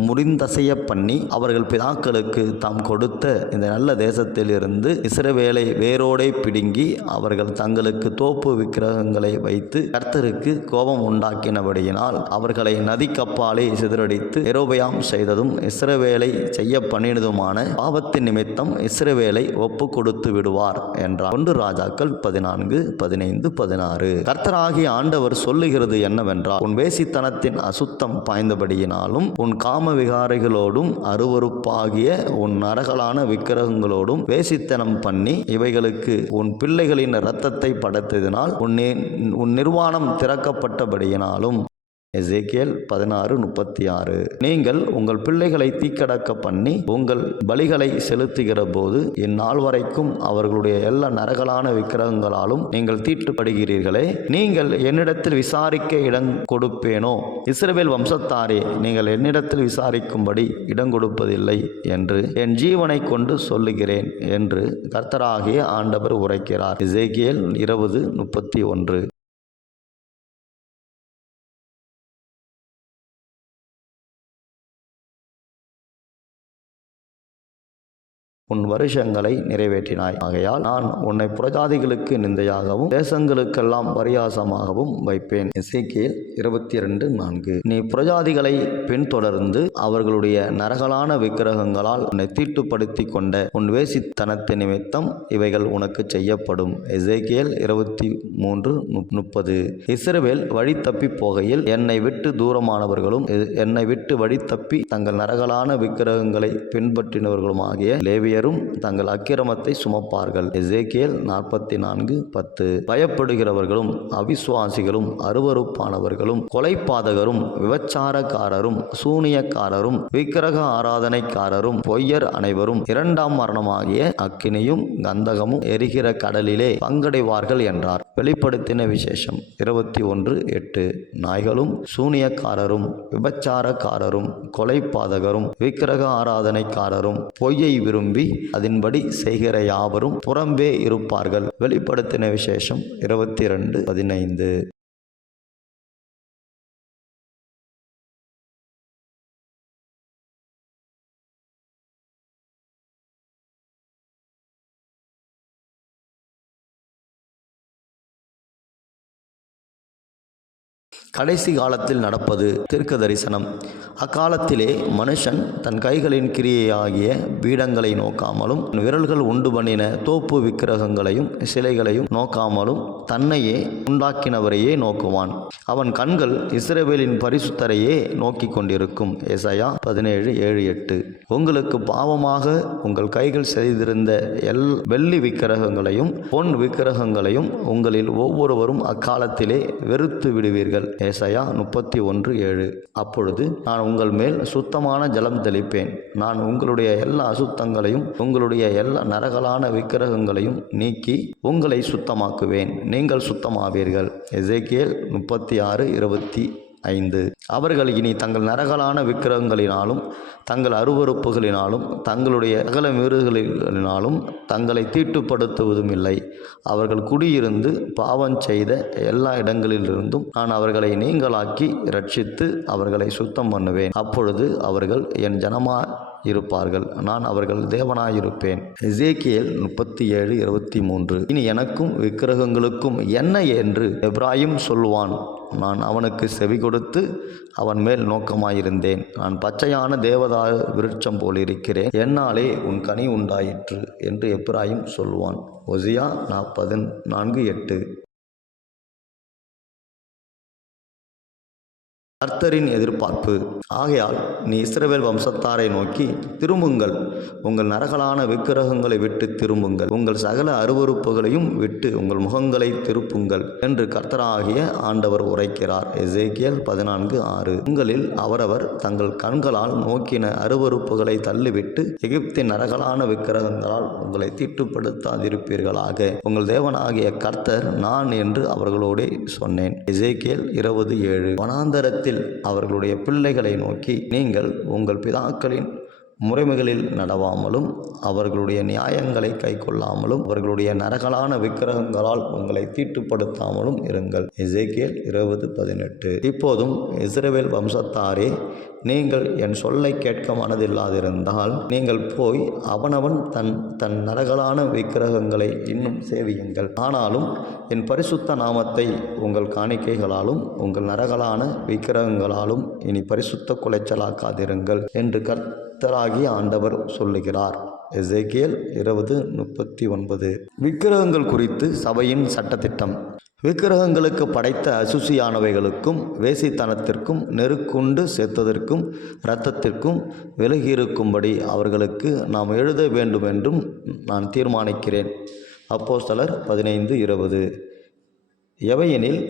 முடிந்தசைய பண்ணி அவர்கள் பிதாக்களுக்கு தாம் கொடுத்த இந்த நல்ல தேசத்திலிருந்து இஸ்ரவேலை வேரோடே பிடுங்கி அவர்கள் தங்களுக்கு தோப்பு விக்கிரகங்களை வைத்து கர்த்தருக்கு கோபம் உண்டாக்கினபடியினால் அவர்களை நதிக்கப்பாலே சிதறடித்து யெரொபெயாம் செய்ததும் இஸ்ரவேலை செய்ய பண்ணினதுமான பாவத்தின் நிமித்தம் இஸ்ரவேலை ஒப்பு கொடுத்து விடுவார் என்றார். 1 ராஜாக்கள் 14:15-16. கர்த்தராகிய ஆண்டவர் சொல்லுகிறது என்னவென்றால், உன் வேசித்தனத்தின் அசுத்தம் பாய்ந்தபடியினாலும் உன் காம விகாரைகளோடும் அருவருப்பாகிய உன் நரகலான விக்கிரகங்களோடும் வேசித்தனம் பண்ணி இவைகளுக்கு உன் பிள்ளைகளின் இரத்தத்தை படைத்ததினால் உன் நிர்வாணம் திறக்கப்பட்டபடியினாலும். எசேக்கியேல் 16:36. நீங்கள் உங்கள் பிள்ளைகளை தீக்கடக்க பண்ணி உங்கள் பலிகளை செலுத்துகிற போது இந்நாள் வரைக்கும் அவர்களுடைய எல்லா நரகலான விக்கிரகங்களாலும் நீங்கள் தீட்டுப்படுகிறீர்களே, நீங்கள் என்னிடத்தில் விசாரிக்க இடம் கொடுப்பேனோ? இஸ்ரவேல் வம்சத்தாரே, நீங்கள் என்னிடத்தில் விசாரிக்கும்படி இடம் கொடுப்பதில்லை என்று என் ஜீவனை கொண்டு சொல்லுகிறேன் என்று கர்த்தராகிய ஆண்டவர் உரைக்கிறார். எசேக்கியேல் 20:31. உன் வருஷங்களை நிறைவேற்றினாய். ஆகையால் நான் உன்னை புறஜாதிகளுக்கு நிந்தையாகவும் தேசங்களுக்கெல்லாம் பரியாசமாகவும் வைப்பேன். எசேக்கியேல் 22:4. நீ புறஜாதிகளை பின்தொடர்ந்து அவர்களுடைய நரகலான விக்கிரகங்களால் உன்னை தீட்டுப்படுத்தி கொண்ட உன் வேசித்தனத்தின் நிமித்தம் இவைகள் உனக்கு செய்யப்படும். எசேக்கியேல் 23:30. இஸ்ரவேல் வழி தப்பி போகையில் என்னை விட்டு தூரமானவர்களும் என்னை விட்டு வழி தப்பி தங்கள் நரகலான விக்கிரகங்களை பின்பற்றினவர்களுமாகிய லேவியர் தங்கள் அக்கிரமத்தை சுமப்பார்கள். எசேக்கியேல் 44:10. பயப்படுகிறவர்களும் அவிசுவாசிகளும் அருவருப்பானவர்களும் கொலைபாதகரும் விபச்சாரக்காரரும் சூனியக்காரரும் விக்கிரக ஆராதனைக்காரரும் பொய்யர் அனைவரும் 2ஆம் மரணமாகிய அக்கினியும் கந்தகமும் எரிகிற கடலிலே பங்கடைவார்கள் என்றார். வெளிப்படுத்தின விசேஷம் 21:8. நாய்களும் சூனியக்காரரும் விபச்சாரக்காரரும் கொலைபாதகரும் விக்கிரக ஆராதனைக்காரரும் பொய்யை விரும்பி அதன்படி செய்கிற யாவரும் புறம்பே இருப்பார்கள். வெளிப்படுத்தின விசேஷம் 22:15. கடைசி காலத்தில் நடப்பது தீர்க்க தரிசனம். அக்காலத்திலே மனுஷன் தன் கைகளின் கிரியையாகிய பீடங்களை நோக்காமலும் விரல்கள் உண்டு பண்ணின தோப்பு விக்கிரகங்களையும் சிலைகளையும் நோக்காமலும் தன்னையே உண்டாக்கினவரையே நோக்குவான். அவன் கண்கள் இஸ்ரவேலின் பரிசுத்தரையே நோக்கி கொண்டிருக்கும். ஏசாயா 17:7-8. உங்களுக்கு பாவமாக உங்கள் கைகள் செய்திருந்த வெள்ளி விக்கிரகங்களையும் பொன் விக்கிரகங்களையும் உங்களில் ஒவ்வொருவரும் அக்காலத்திலே வெறுத்து விடுவீர்கள். ஏசாயா 31:7. அப்பொழுது நான் உங்கள் மேல் சுத்தமான ஜலம் தெளிப்பேன். நான் உங்களுடைய எல்லா அசுத்தங்களையும் உங்களுடைய எல்லா நரகலான விக்கிரகங்களையும் நீக்கி உங்களை சுத்தமாக்குவேன். நீங்கள் சுத்தமாவீர்கள். எசேக்கியேல் 36:25. அவர்கள் இனி தங்கள் நரகலான விக்கிரகங்களினாலும் தங்கள் அருவருப்புகளினாலும் தங்களுடைய சகல மீறுகளினாலும் தங்களை தீட்டுப்படுத்துவதும் இல்லை. அவர்கள் குடியிருந்து பாவம் செய்த எல்லா இடங்களிலிருந்தும் நான் அவர்களை நீங்களாக்கி இரட்சித்து அவர்களை சுத்தம் பண்ணுவேன். அப்பொழுது அவர்கள் என் ஜனமாயிருப்பார்கள், நான் அவர்கள் தேவனாயிருப்பேன். எசேக்கியேல் 37:23. இனி எனக்கும் விக்கிரகங்களுக்கும் என்ன என்று எப்ராயிம் சொல்வான். நான் அவனுக்கு செவி கொடுத்து அவன் மேல் நோக்கமாயிருந்தேன். நான் பச்சையான தேவதாரு விருட்சம் போலிருக்கிறேன், என்னாலே உன் கனி உண்டாயிற்று என்று எப்ராயிம் சொல்வான். ஓசியா 14:8. கர்த்தரின் எதிர்பார்ப்பு. ஆகையால் நீ இஸ்ரவேல் வம்சத்தாரை நோக்கி, திரும்புங்கள், உங்கள் நரகலான விக்கிரகங்களை விட்டு திரும்புங்கள், உங்கள் சகல அருவருப்புகளையும் விட்டு உங்கள் முகங்களை திருப்புங்கள் என்று கர்த்தராகிய ஆண்டவர் உரைக்கிறார். எசேக்கியேல் 14:6. உங்களில் அவரவர் தங்கள் கண்களால் நோக்கின அருவருப்புகளை தள்ளிவிட்டு எகிப்தின் நரகலான விக்கிரகங்களால் உங்களை தீட்டுப்படுத்தாதிருப்பீர்களாக. உங்கள் தேவனாகிய கர்த்தர் நான் என்று அவர்களோடே சொன்னேன். எசேக்கியேல் 20:7. வனாந்தரத்தில் அவர்களுடைய பிள்ளைகளை நோக்கி, நீங்கள் உங்கள் பிதாக்களின் முறைமைகளில் நடவாமலும் அவர்களுடைய நியாயங்களை கைக்கொள்ளாமலும் அவர்களுடைய நரகலான விக்கிரகங்களால் உங்களை தீட்டுப்படுத்தாமலும் இருங்கள். எசேக்கியேல் 20:18. இப்போதும் இஸ்ரவேல் வம்சத்தாரே, நீங்கள் என் சொல்லை கேட்க மனதில்லாதிருந்தால் நீங்கள் போய் அவனவன் தன் நரகலான விக்கிரகங்களை இன்னும் சேவியுங்கள். ஆனாலும் என் பரிசுத்த நாமத்தை உங்கள் காணிக்கைகளாலும் உங்கள் நரகலான விக்கிரகங்களாலும் இனி பரிசுத்த குலைச்சலாக்காதிருங்கள் என்று கர்த்தராகிய ஆண்டவர் சொல்லுகிறார். எசேக்கியேல் 20:39. விக்கிரகங்கள் குறித்து சபையின் சட்டத்திட்டம். விக்கிரகங்களுக்கு படைத்த அசுசியானவைகளுக்கும் வேசித்தனத்திற்கும் நெருக்குண்டு சேர்த்ததற்கும் இரத்தத்திற்கும் விலகியிருக்கும்படி அவர்களுக்கு நாம் எழுத வேண்டும் என்றும் நான் தீர்மானிக்கிறேன். அப்போஸ்தலர் 15:20. எவையெனில்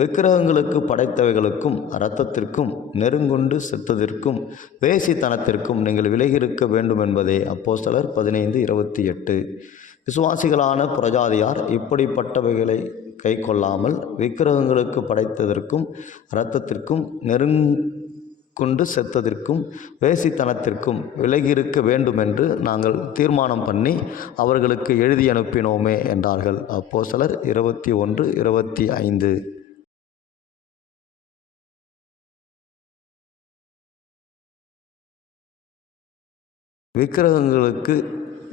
விக்கிரகங்களுக்கு படைத்தவைகளுக்கும் இரத்தத்திற்கும் நெருங்குண்டு செத்ததற்கும் வேசித்தனத்திற்கும் நீங்கள் விலகியிருக்க வேண்டும் என்பதே. அப்போஸ்தலர் 15:28. விசுவாசிகளான புறஜாதியார் இப்படிப்பட்டவைகளை கை கொள்ளாமல் விக்கிரகங்களுக்கு படைத்ததற்கும் இரத்தத்திற்கும் நெருங்குண்டு செத்ததற்கும் வேசித்தனத்திற்கும் விலகியிருக்க வேண்டுமென்று நாங்கள் தீர்மானம் பண்ணி அவர்களுக்கு எழுதி அனுப்பினோமே என்றார்கள். அப்போஸ்தலர் 21:25. விக்கிரகங்களுக்கு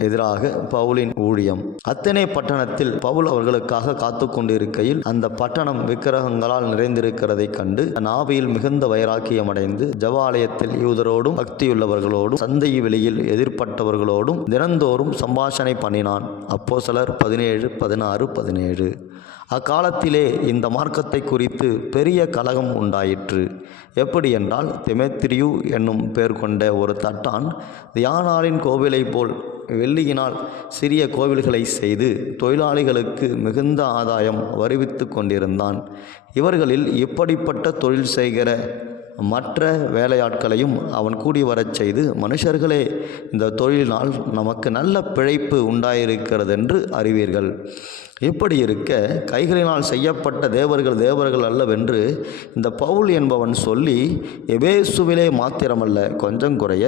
எதிராக பவுலின் ஊழியம். அத்தனை பட்டணத்தில் பவுல் அவர்களுக்காக காத்து கொண்டிருக்கையில் அந்த பட்டணம் விக்கிரகங்களால் நிறைந்திருக்கிறதை கண்டு ஆவியில் மிகுந்த வைராக்கியமடைந்து ஜெபாலயத்தில் யூதரோடும் பக்தியுள்ளவர்களோடும் சந்தை வெளியில் எதிர்ப்பட்டவர்களோடும் தினந்தோறும் சம்பாஷணை பண்ணினான். அப்போஸ்தலர் 17:16-17. அக்காலத்திலே இந்த மார்க்கத்தை குறித்து பெரிய கலகம் உண்டாயிற்று. எப்படி என்றால், தெமேத்திரியு என்னும் பேர் கொண்ட ஒரு தட்டான் தியானாளின் கோவிலை போல் வெள்ளியினால் சிறிய கோவில்களை செய்து தொழிலாளிகளுக்கு மிகுந்த ஆதாயம் வருவித்து கொண்டிருந்தான். இவர்களில் இப்படிப்பட்ட தொழில் செய்கிற மற்ற வேலையாட்களையும் அவன் கூடி வரச் செய்து, மனுஷர்களே, இந்த தொழிலினால் நமக்கு நல்ல பிழைப்பு உண்டாயிருக்கிறதென்று அறிவீர்கள். இப்படி இருக்க கைகளினால் செய்யப்பட்ட தேவர்கள் அல்லவென்று இந்த பவுல் என்பவன் சொல்லி எபேசுவிலே மாத்திரமல்ல கொஞ்சம் குறைய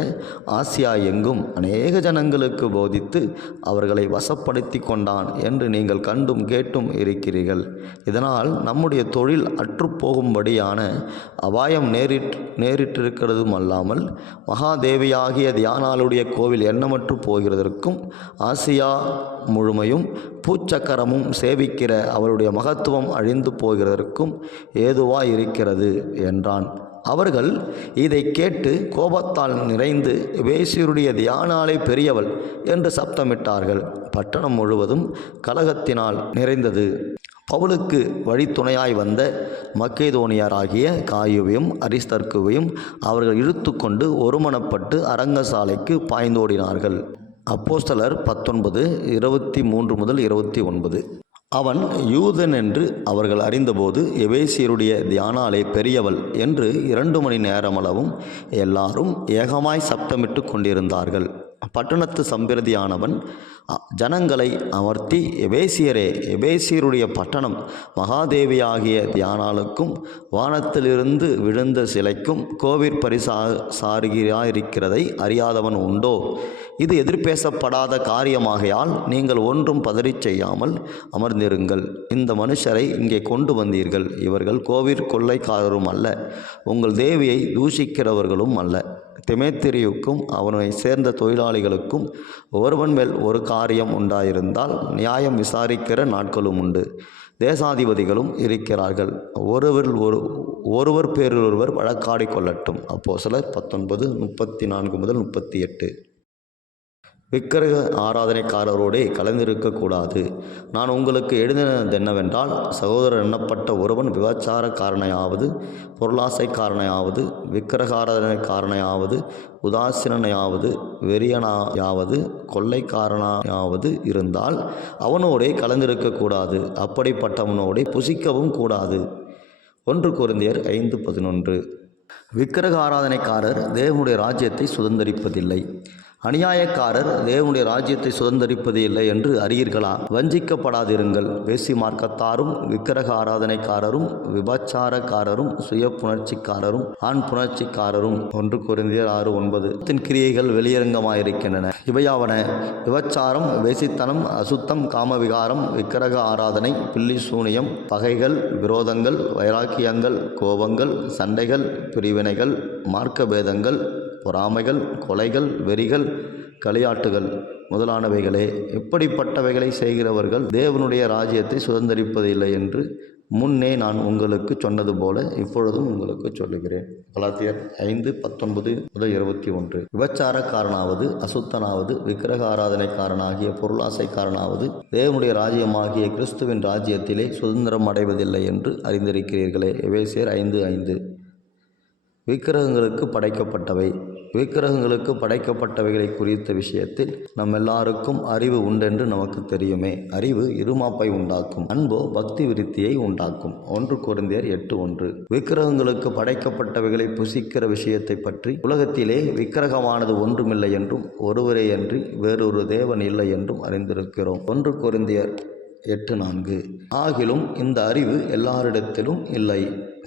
ஆசியா எங்கும் அநேக ஜனங்களுக்கு போதித்து அவர்களை வசப்படுத்தி கொண்டான் என்று நீங்கள் கண்டும் கேட்டும் இருக்கிறீர்கள். இதனால் நம்முடைய தொழில் அற்றுப்போகும்படியான அபாயம் நேரிட்டிருக்கிறதும் அல்லாமல் மகாதேவியாகிய தியானாளுடைய கோவில் எண்ணமற்று போகிறதற்கும் ஆசியா முழுமையும் பூச்சக்கரமும் சேவிக்கிற அவருடைய மகத்துவம் அழிந்து போகிறதற்கும் ஏதுவாய் இருக்கிறது என்றான். அவர்கள் இதை கேட்டு கோபத்தால் நிறைந்து, எபேசியருடைய தியானாலே பெரியவள் என்று சப்தமிட்டார்கள். பட்டணம் முழுவதும் கலகத்தினால் நிறைந்தது. பவுலுக்கு வழித்துணையாய் வந்த மக்கேதோனியராகிய காயுவையும் அரிஸ்தர்க்குவையும் அவர்கள் இழுத்து கொண்டு ஒருமனப்பட்டு அரங்கசாலைக்கு பாய்ந்தோடினார்கள். அப்போஸ்தலர் 19:23-29. அவன் யூதன் என்று அவர்கள் அறிந்தபோது, எபேசியருடைய தியானாலே பெரியவள் என்று 2 மணி நேரமளவும் எல்லாரும் ஏகமாய் சப்தமிட்டு கொண்டிருந்தார்கள். பட்டணத்து சம்பிரதியானவன் ஜனங்களை அமர்த்தி, எபேசியரே, எபேசியருடைய பட்டணம் மகாதேவியாகிய தியானாளுக்கும் வானத்திலிருந்து விழுந்த சிலைக்கும் கோவிற் பரிசாருகிறாயிருக்கிறதை அறியாதவன் உண்டோ? இது எதிர்பேசப்படாத காரியமாகையால் நீங்கள் ஒன்றும் பதறிச் செய்யாமல் அமர்ந்திருங்கள். இந்த மனுஷரை இங்கே கொண்டு வந்தீர்கள். இவர்கள் கோவிற் கொள்ளைக்காரரும் அல்ல, உங்கள் தேவியை தூஷிக்கிறவர்களும் அல்ல. தெமேத்திரியுக்கும் அவனை சேர்ந்த தொழிலாளிகளுக்கும் ஒருவன் மேல் ஒரு காரியம் உண்டாயிருந்தால் நியாயம் விசாரிக்கிற நாட்களும் உண்டு. தேசாதிபதிகளும் இருக்கிறார்கள். ஒருவர் பேரொருவர் வழக்காடி கொள்ளட்டும். அப்போஸ்தலர் 19:34-38. விக்கிரக ஆராதனைக்காரரோடே கலந்திருக்கக்கூடாது. நான் உங்களுக்கு எழுதினதென்னவென்றால், சகோதரர் எண்ணப்பட்ட ஒருவன் விபச்சாரக்காரனையாவது, பொருளாசைக்காரனையாவது, விக்கிரக ஆராதனைக்காரனையாவது, உதாசீனனையாவது, வெறியனாயாவது, கொள்ளைக்காரனாயாவது இருந்தால் அவனோடே கலந்திருக்கக்கூடாது. அப்படிப்பட்டவனோடே புசிக்கவும் கூடாது. 1 கொரிந்தியர் 5:11. விக்கிரக ஆராதனைக்காரர் தேவனுடைய ராஜ்யத்தை சுதந்தரிப்பதில்லை. அநியாயக்காரர் தேவனுடைய ராஜ்யத்தை சுதந்தரிப்பது இல்லை என்று அறியீர்களா? வஞ்சிக்கப்படாதிருங்கள். வேசி மார்க்கத்தாரும் விக்கிரக ஆராதனைக்காரரும் விபச்சாரக்காரரும் சுய புணர்ச்சிக்காரரும் ஆண் புணர்ச்சிக்காரரும் 1 கொரிந்தியர் 6:9 கிரியைகள் வெளியரங்கமாயிருக்கின்றன. இவையாவன: விபச்சாரம், வேசித்தனம், அசுத்தம், காமவிகாரம், விக்கிரக ஆராதனை, பில்லி சூனியம், பகைகள், விரோதங்கள், வைராக்கியங்கள், கோபங்கள், சண்டைகள், பிரிவினைகள், மார்க்கபேதங்கள், பொறாமைகள், கொலைகள், வெறிகள், களியாட்டுகள் முதலானவைகளே. இப்படிப்பட்டவைகளை செய்கிறவர்கள் தேவனுடைய ராஜ்யத்தை சுதந்தரிப்பதில்லை என்று முன்னே நான் உங்களுக்கு சொன்னது போல இப்பொழுதும் உங்களுக்கு சொல்லுகிறேன். கலாத்தியர் 5:19-21. விபச்சாரக்காரனாவது, அசுத்தனாவது, விக்கிரக ஆராதனைக்காரனாகிய பொருளாசைக்காரனாவது தேவனுடைய ராஜ்யமாகிய கிறிஸ்துவின் ராஜ்யத்திலே சுதந்திரம் அடைவதில்லை என்று அறிந்திருக்கிறீர்களே. எபேசியர் 5:5. விக்கிரகங்களுக்கு படைக்கப்பட்டவைகளை குறித்த விஷயத்தில் நம் எல்லாருக்கும் அறிவு உண்டென்று நமக்கு தெரியுமே. அறிவு இருமாப்பை உண்டாக்கும், அன்போ பக்தி விருத்தியை உண்டாக்கும். 1 கொரிந்தியர் 8:1. விக்கிரகங்களுக்கு படைக்கப்பட்டவைகளை புசிக்கிற விஷயத்தை பற்றி உலகத்திலே விக்கிரகமானது ஒன்றுமில்லை என்றும் ஒருவரேயன்றி வேறொரு தேவன் இல்லை என்றும் அறிந்திருக்கிறோம். 1 கொரிந்தியர் 8:4. ஆகிலும் இந்த அறிவு எல்லாரிடத்திலும் இல்லை.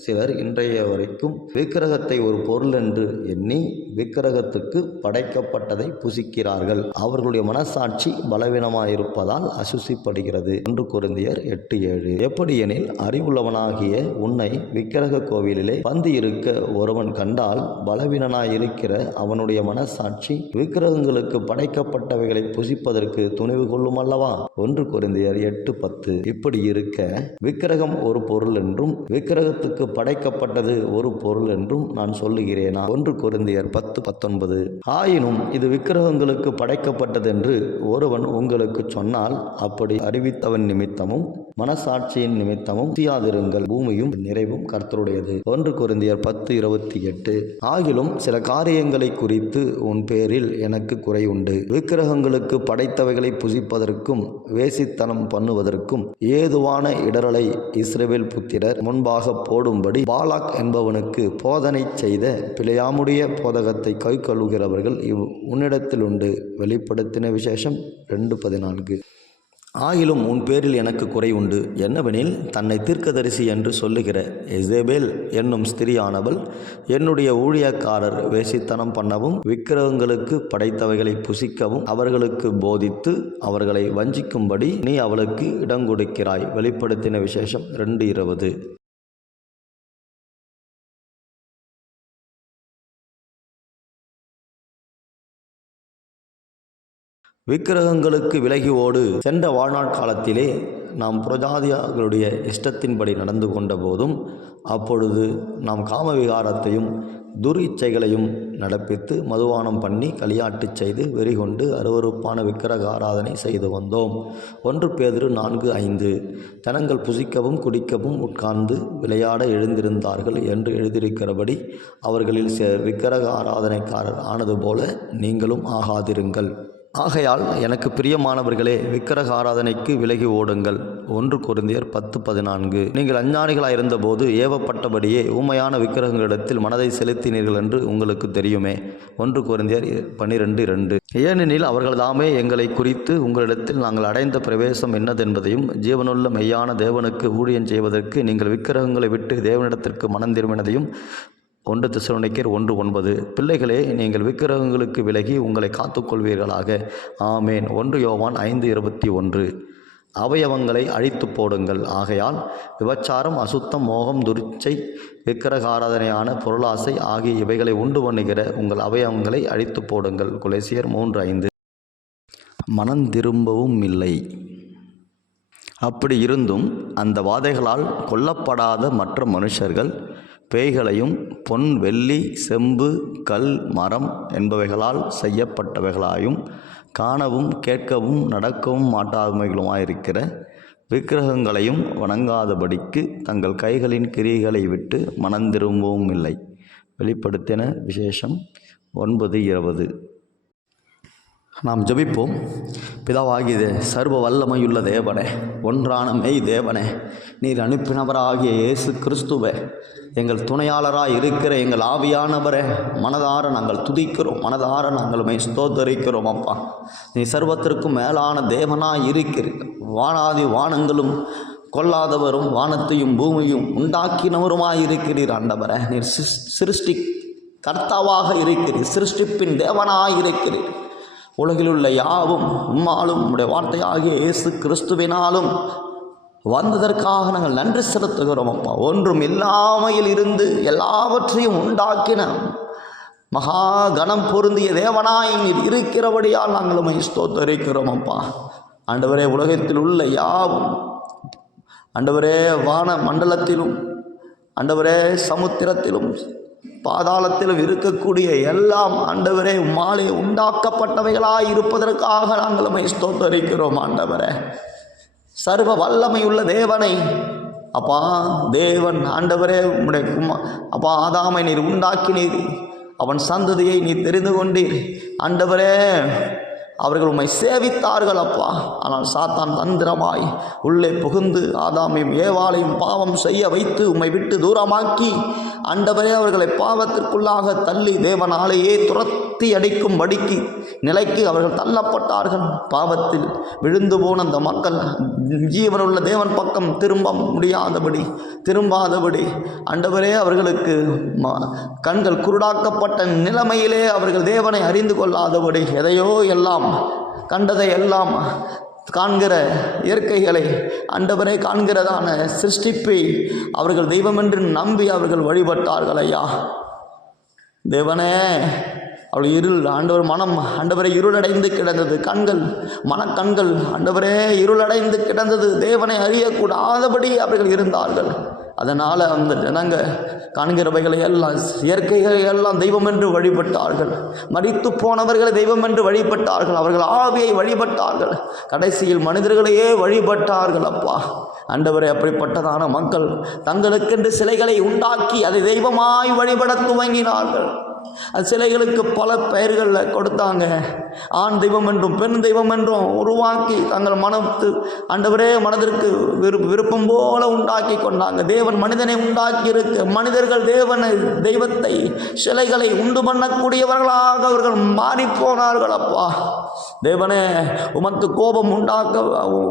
சிலர் இன்றைய வரைக்கும் விக்கிரகத்தை ஒரு பொருள் என்று எண்ணி விக்கிரகத்துக்கு படைக்கப்பட்டதை புசிக்கிறார்கள். அவர்களுடைய மனசாட்சி பலவீனமாயிருப்பதால் அசுசிப்படுகிறது. 1 கொரிந்தியர் 8:7. எப்படியெனில், அறிவுள்ளவனாகிய உன்னை விக்கிரக கோவிலிலே பந்தி இருக்க ஒருவன் கண்டால் பலவீனனாயிருக்கிற அவனுடைய மனசாட்சி விக்கிரகங்களுக்கு படைக்கப்பட்டவைகளை புசிப்பதற்கு துணிவு கொள்ளும் அல்லவா? 1 கொரிந்தியர் 8:10. இப்படி இருக்க விக்கிரகம் ஒரு பொருள் என்றும் விக்கிரகத்துக்கு படைக்கப்பட்டது ஒரு பொருள் என்றும் நான் சொல்லுகிறேனா? 1 கொரிந்தியர் 10:19. ஆயினும் இது விக்கிரகங்களுக்கு படைக்கப்பட்டதென்று ஒருவன் உங்களுக்கு சொன்னால், அப்படி அறிவித்தவன் நிமித்தமும் மனசாட்சியின் நிமித்தமும் செய்யாதிருங்கள். பூமியும் நிறைவும் கர்த்தருடையது. 1 கொரிந்தியர் 10:28. ஆகிலும் சில காரியங்களை குறித்து உன் பேரில் எனக்கு குறை உண்டு. விக்கிரகங்களுக்கு படைத்தவைகளை புசிப்பதற்கும் வேசித்தனம் பண்ணுவதற்கும் ஏதுவான இடரலை இஸ்ரவேல் புத்திரர் முன்பாக போடும்படி பாலாக் என்பவனுக்கு போதனை செய்த பிழையாமுடைய போதகத்தை கை கழுவுகிறவர்கள் உன்னிடத்தில் உண்டு. வெளிப்படுத்தின விசேஷம் 2:14. ஆகிலும் உன் பேரில் எனக்கு குறை உண்டு. என்னவெனில், தன்னை தீர்க்கதரிசி என்று சொல்லுகிற எசேபேல் என்னும் ஸ்திரியானவள் என்னுடைய ஊழியக்காரர் வேசித்தனம் பண்ணவும் விக்கிரகங்களுக்கு படைத்தவைகளை புசிக்கவும் அவர்களுக்கு போதித்து அவர்களை வஞ்சிக்கும்படி நீ அவளுக்கு இடங்கொடுக்கிறாய். வெளிப்படுத்தின விசேஷம் 2:20. விக்கிரகங்களுக்கு விலகி ஓடு. சென்ற வாழ்நாள் காலத்திலே நாம் புரஜாதிகளுடைய இஷ்டத்தின்படி நடந்து கொண்ட போதும் அப்பொழுது நாம் காமவிகாரத்தையும் துரிச்சைகளையும் நடப்பித்து மதுபானம் பண்ணி களியாட்டு செய்து வெறிகொண்டு அருவருப்பான விக்கிரக ஆராதனை செய்து வந்தோம். 1 பேதுரு 4:5 தனங்கள் புசிக்கவும் குடிக்கவும் உட்கார்ந்து விளையாட எழுந்திருந்தார்கள் என்று எழுதியிருக்கிறபடி அவர்களில் விக்கிரக ஆராதனைக்காரர் ஆனது போல நீங்களும் ஆகாதிருங்கள். ஆகையால் எனக்கு பிரியமானவர்களே, விக்கிரக ஆராதனைக்கு விலகி ஓடுங்கள். 1 கொரிந்தியர் 10:14 நீங்கள் அஞ்ஞானிகளாயிருந்தபோது ஏவப்பட்டபடியே ஊமையான விக்கிரகங்களிடத்தில் மனதை செலுத்தினீர்கள் என்று உங்களுக்கு தெரியுமே. 1 கொரிந்தியர் 12:2 ஏனெனில் அவர்கள் தாமே எங்களை குறித்து உங்களிடத்தில் நாங்கள் அடைந்த பிரவேசம் என்னதென்பதையும் ஜீவனுள்ள மெய்யான தேவனுக்கு ஊழியம் செய்வதற்கு நீங்கள் விக்கிரகங்களை விட்டு தேவனிடத்திற்கு மனம் திரும்பினதையும் 1 தெசலோனிக்கேயர் 1:9 பிள்ளைகளே, நீங்கள் விக்கிரகங்களுக்கு விலகி உங்களை காத்துக்கொள்வீர்களாக. ஆமேன். 1 யோவான் 5:21 அவயவங்களை அழித்து போடுங்கள். ஆகையால் விபச்சாரம், அசுத்தம், மோகம், துரிச்சை, விக்கிரக ஆராதனையான பொருளாசை ஆகிய இவைகளை உண்டு பண்ணுகிற உங்கள் அவயவங்களை அழித்து போடுங்கள். கொலோசியர் 3:5 மனம் திரும்பவும் இல்லை. அப்படி இருந்தும் அந்த வாதைகளால் கொல்லப்படாத மற்ற மனுஷர்கள் பேய்களையும் பொன், வெள்ளி, செம்பு, கல், மரம் என்பவைகளால் செய்யப்பட்டவைகளாயும் காணவும் கேட்கவும் நடக்கவும் மாட்டாதவைகளுமாயிருக்கிற விக்கிரகங்களையும் வணங்காதபடிக்கு தங்கள் கைகளின் கிரியைகளை விட்டு மனந்திரும்பவும் இல்லை. வெளிப்படுத்தின விசேஷம் 9:20 நாம் ஜெபிப்போம். பிதாவாகிய சர்வ வல்லமையுள்ள தேவனே, ஒன்றான மெய் தேவனே, நீர் அனுப்பினவராகிய இயேசு கிறிஸ்துவே, எங்கள் துணையாளராக இருக்கிற எங்கள் ஆவியானவரே, மனதார நாங்கள் துதிக்கிறோம், மனதார நாங்கள் ஸ்தோத்தரிக்கிறோம். அப்பா, நீ சர்வத்திற்கும் மேலான தேவனாய் இருக்கிறீர். வானாதி வானங்களும் கொல்லாதவரும் வானத்தையும் பூமியும் உண்டாக்கினவருமாய் இருக்கிறீர். ஆண்டவரே, நீர் சிருஷ்டி கர்த்தாவாக இருக்கிறீர், சிருஷ்டிப்பின் தேவனாய் இருக்கிறீர். உலகிலுள்ள யாவும் உம்மாலும் உம்முடைய வார்த்தையாகிய இயேசு கிறிஸ்துவினாலும் வந்ததற்காக நாங்கள் நன்றி செலுத்துகிறோம். அப்பா, ஒன்றும் இல்லாமையில் இருந்து எல்லாவற்றையும் உண்டாக்கின மகா கணம் பொருந்திய தேவனாய் நீர் இருக்கிறபடியால் நாங்கள் உம்மை ஸ்தோத்தரிக்கிறோம். அப்பா ஆண்டவரே, உலகத்தில் உள்ள யாவும் ஆண்டவரே, வான மண்டலத்திலும் ஆண்டவரே, சமுத்திரத்திலும் பாதாளத்திலும் இருக்கக்கூடிய எல்லாம் ஆண்டவரே உம்மாலே உண்டாக்கப்பட்டவைகளாய் இருப்பதற்காக நாங்கள் உம்மை ஸ்தோத்தரிக்கிறோம். ஆண்டவரே, சர்வ வல்லமையுள்ள தேவனை அப்பா, தேவன் ஆண்டவரே, உம்முடைய அப்பா ஆதாமை நீர் உண்டாக்கினீர், அவன் சந்ததியை நீர் தெரிந்து கொண்டீர். ஆண்டவரே, அவர்கள் உம்மை சேவித்தார்கள் அப்பா. ஆனால் சாத்தான் தந்திரமாய் உள்ளே புகுந்து ஆதாமையும் ஏவாளையும் பாவம் செய்ய வைத்து உம்மை விட்டு தூரமாக்கி ஆண்டவரே அவர்களை பாவத்திற்குள்ளாக தள்ளி தேவனாலேயே துரத்தி அடிக்கும் படிக்கு நிலைக்கு அவர்கள் தள்ளப்பட்டார்கள். பாவத்தில் விழுந்து போன அந்த மக்கள் ஜீவனுள்ள தேவன் பக்கம் திரும்பாதபடி ஆண்டவரே அவர்களுக்கு கண்கள் குருடாக்கப்பட்ட நிலைமையிலே அவர்கள் தேவனை அறிந்து கொள்ளாதபடி எதையோ எல்லாம் கண்டதை எல்லாம் காண்கிற இயற்கைகளை ஆண்டவரை காண்கிறதான சிருஷ்டிப்பை அவர்கள் தெய்வம் என்று நம்பி அவர்கள் வழிபட்டார்கள். ஐயா தேவனே, அவள் இருள் ஆண்டவர் மனம் ஆண்டவரை இருளடைந்து கிடந்தது. கண்கள் மனக்கண்கள் ஆண்டவரே இருளடைந்து கிடந்தது. தேவனை அறியக்கூடாதபடி அவர்கள் இருந்தார்கள். அதனால் அந்த ஜனங்க காண்கிறவைகளை எல்லாம் இயற்கைகளை எல்லாம் தெய்வம் என்று வழிபட்டார்கள். மரித்து போனவர்களை தெய்வம் என்று வழிபட்டார்கள். அவர்கள் ஆவியை வழிபட்டார்கள். கடைசியில் மனிதர்களையே வழிபட்டார்கள். அப்பா ஆண்டவரே, அப்படிப்பட்டதான மக்கள் தங்களுக்கென்று சிலைகளை உண்டாக்கி அதை தெய்வமாய் வழிபட துவங்கினார்கள். அந்த சிலைகளுக்கு பல பெயர்களில் கொடுத்தாங்க. ஆண் தெய்வம் என்றும் பெண் தெய்வம் என்றும் உருவாக்கி தங்கள் ஆண்டவரே மனதிற்கு விருப்பம் போல உண்டாக்கி கொண்டாங்க. தேவன் மனிதனை உண்டாக்கி இருக்க மனிதர்கள் தெய்வத்தை சிலைகளை உண்டு பண்ணக்கூடியவர்களாக அவர்கள் மாறி போனார்கள். அப்பா தேவனே, உமக்கு கோபம்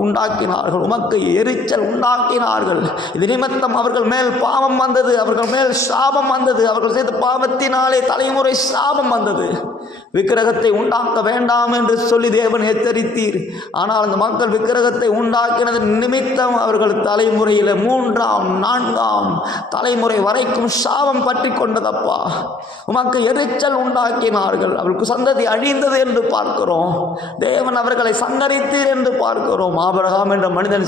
உண்டாக்கினார்கள், உமக்கு எரிச்சல் உண்டாக்கினார்கள். இது நிமித்தம் அவர்கள் மேல் பாவம் வந்தது, அவர்கள் மேல் சாபம் வந்தது. அவர்கள் செய்த பாவத்தினாலே தலைமுறை தலைமுறை சாபம் வந்தது. விக்கிரகத்தை உண்டாக்க வேண்டாம் என்று சொல்லி தேவன் எச்சரித்தீர். ஆனால் அந்த மக்கள் விக்கிரகத்தை உண்டாக்கினது நிமித்தம் அவர்கள் தலைமுறையில் 3ஆம் 4ஆம் தலைமுறை வரைக்கும் சாபம் பற்றி கொண்டதப்பா. உமக்கு எரிச்சல் உண்டாக்கினார்கள். அவர்களுக்கு சந்ததி அழிந்தது என்று பார்க்கிறோம். தேவன் அவர்களை சங்கரித்தீர் என்று பார்க்கிறோம். ஆபிரகாம் என்ற மனிதன்,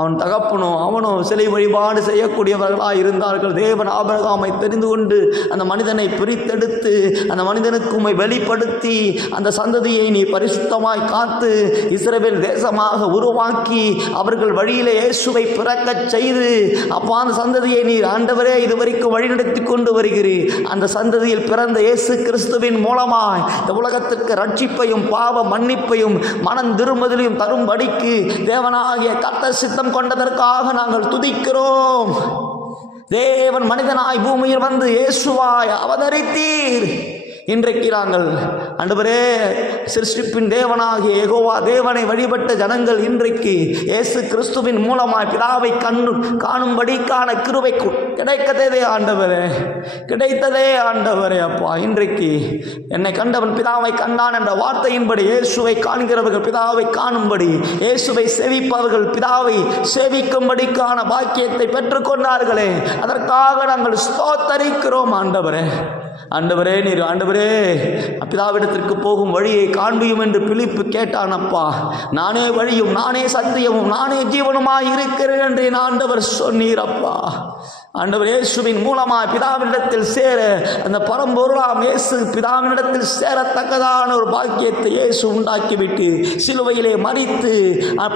அவன் தகப்பனோ அவனோ சிலை வழிபாடு செய்யக்கூடியவர்களாக இருந்தார்கள். தேவன் ஆபிரகாமை தெரிந்து கொண்டு அந்த மனிதனை பிரித்தெடுத்து அந்த மனிதனுக்கு உம்மை வெளிப்படுத்தி அந்த சந்ததியை நீ பரிசுத்தமாய் காத்து இஸ்ரவேல் தேசமாக உருவாக்கி அவர்கள் வழியிலே இயேசுவை பிறக்கச் செய்து அப்போ அந்த சந்ததியை நீ ஆண்டவரே இதுவரைக்கும் வழிநடத்தி கொண்டு வருகிறீர். அந்த சந்ததியில் பிறந்த இயேசு கிறிஸ்துவின் மூலமாய் இந்த உலகத்திற்கு ரட்சிப்பையும் பாவ மன்னிப்பையும் மனம் திரும்பதிலையும் தரும்படிக்கு தேவனாகிய கர்த்தர் சித்தம் கொண்டதற்காக நாங்கள் துதிக்கிறோம். தேவன் மனிதனாய் பூமியில் வந்து இயேசுவாய் அவதரித்தீர். இன்றைக்கு நாங்கள் ஆண்டவரே சிருஷ்டிப்பின் தேவனாகிய யெகோவா தேவனை வழிபட்ட ஜனங்கள் இன்றைக்கு இயேசு கிறிஸ்துவின் மூலமாய் பிதாவை காணும்படிக்கான கிருபை கிடைக்கதே ஆண்டவரே, கிடைத்ததே ஆண்டவரே. அப்பா, இன்றைக்கு என்னை கண்டவன் பிதாவை கண்டான் என்ற வார்த்தையின்படி இயேசுவை காண்கிறவர்கள் பிதாவை காணும்படி, இயேசுவை சேவிப்பவர்கள் பிதாவை சேவிக்கும்படிக்கான பாக்கியத்தை பெற்றுக்கொண்டார்களே, அதற்காக நாங்கள் ஸ்தோத்தரிக்கிறோம் ஆண்டவரே. ஆண்டவரே நீர் ஆண்டவரே பிதாவிடத்திற்கு போகும் வழியை காண்பியும் என்று பிலிப்பு கேட்டான். அப்பா, நானே வழியும் நானே சத்தியமும் நானே ஜீவனுமாய் இருக்கிறேன் என்று என் ஆண்டவர் சொன்னீர். அப்பா ஆண்டவர் இயேசுவின் மூலமாய் பிதாவினிடத்தில் சேர அந்த பரம்பொருளாம் இயேசு பிதாவினிடத்தில் சேரத்தக்கதான ஒரு பாக்கியத்தை இயேசு உண்டாக்கிவிட்டு சிலுவையிலே மரித்து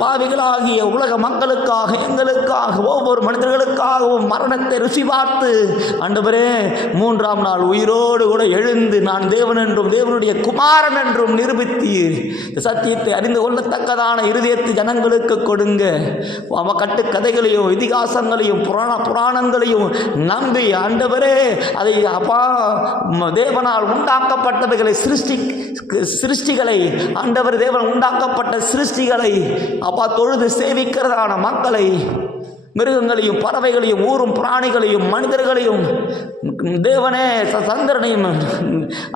பாவிகளாகிய உலக மக்களுக்காக எங்களுக்காக ஒவ்வொரு மனிதர்களுக்காகவும் மரணத்தை ருசி பார்த்து ஆண்டவரே 3ஆம் நாள் உயிரோடு கூட எழுந்து நான் தேவன் என்றும் தேவனுடைய குமாரன் என்றும் நிரூபித்தீர். சத்தியத்தை அறிந்து கொள்ளத்தக்கதான இருதயத்தை ஜனங்களுக்கு கொடுங்க. கட்டுக்கதைகளையும் இதிகாசங்களையும் புராணங்களையும் நம்பி ஆண்டவரே அதை அப்பா தேவனால் உண்டாக்கப்பட்டவைகளை சிருஷ்டிகளை ஆண்டவர் தேவன் உண்டாக்கப்பட்ட சிருஷ்டிகளை அப்பா தொழுது சேவிக்கிறதான மக்களை, மிருகங்களையும் பறவைகளையும் ஊரும் பிராணிகளையும் மனிதர்களையும் தேவனே சந்திரனையும்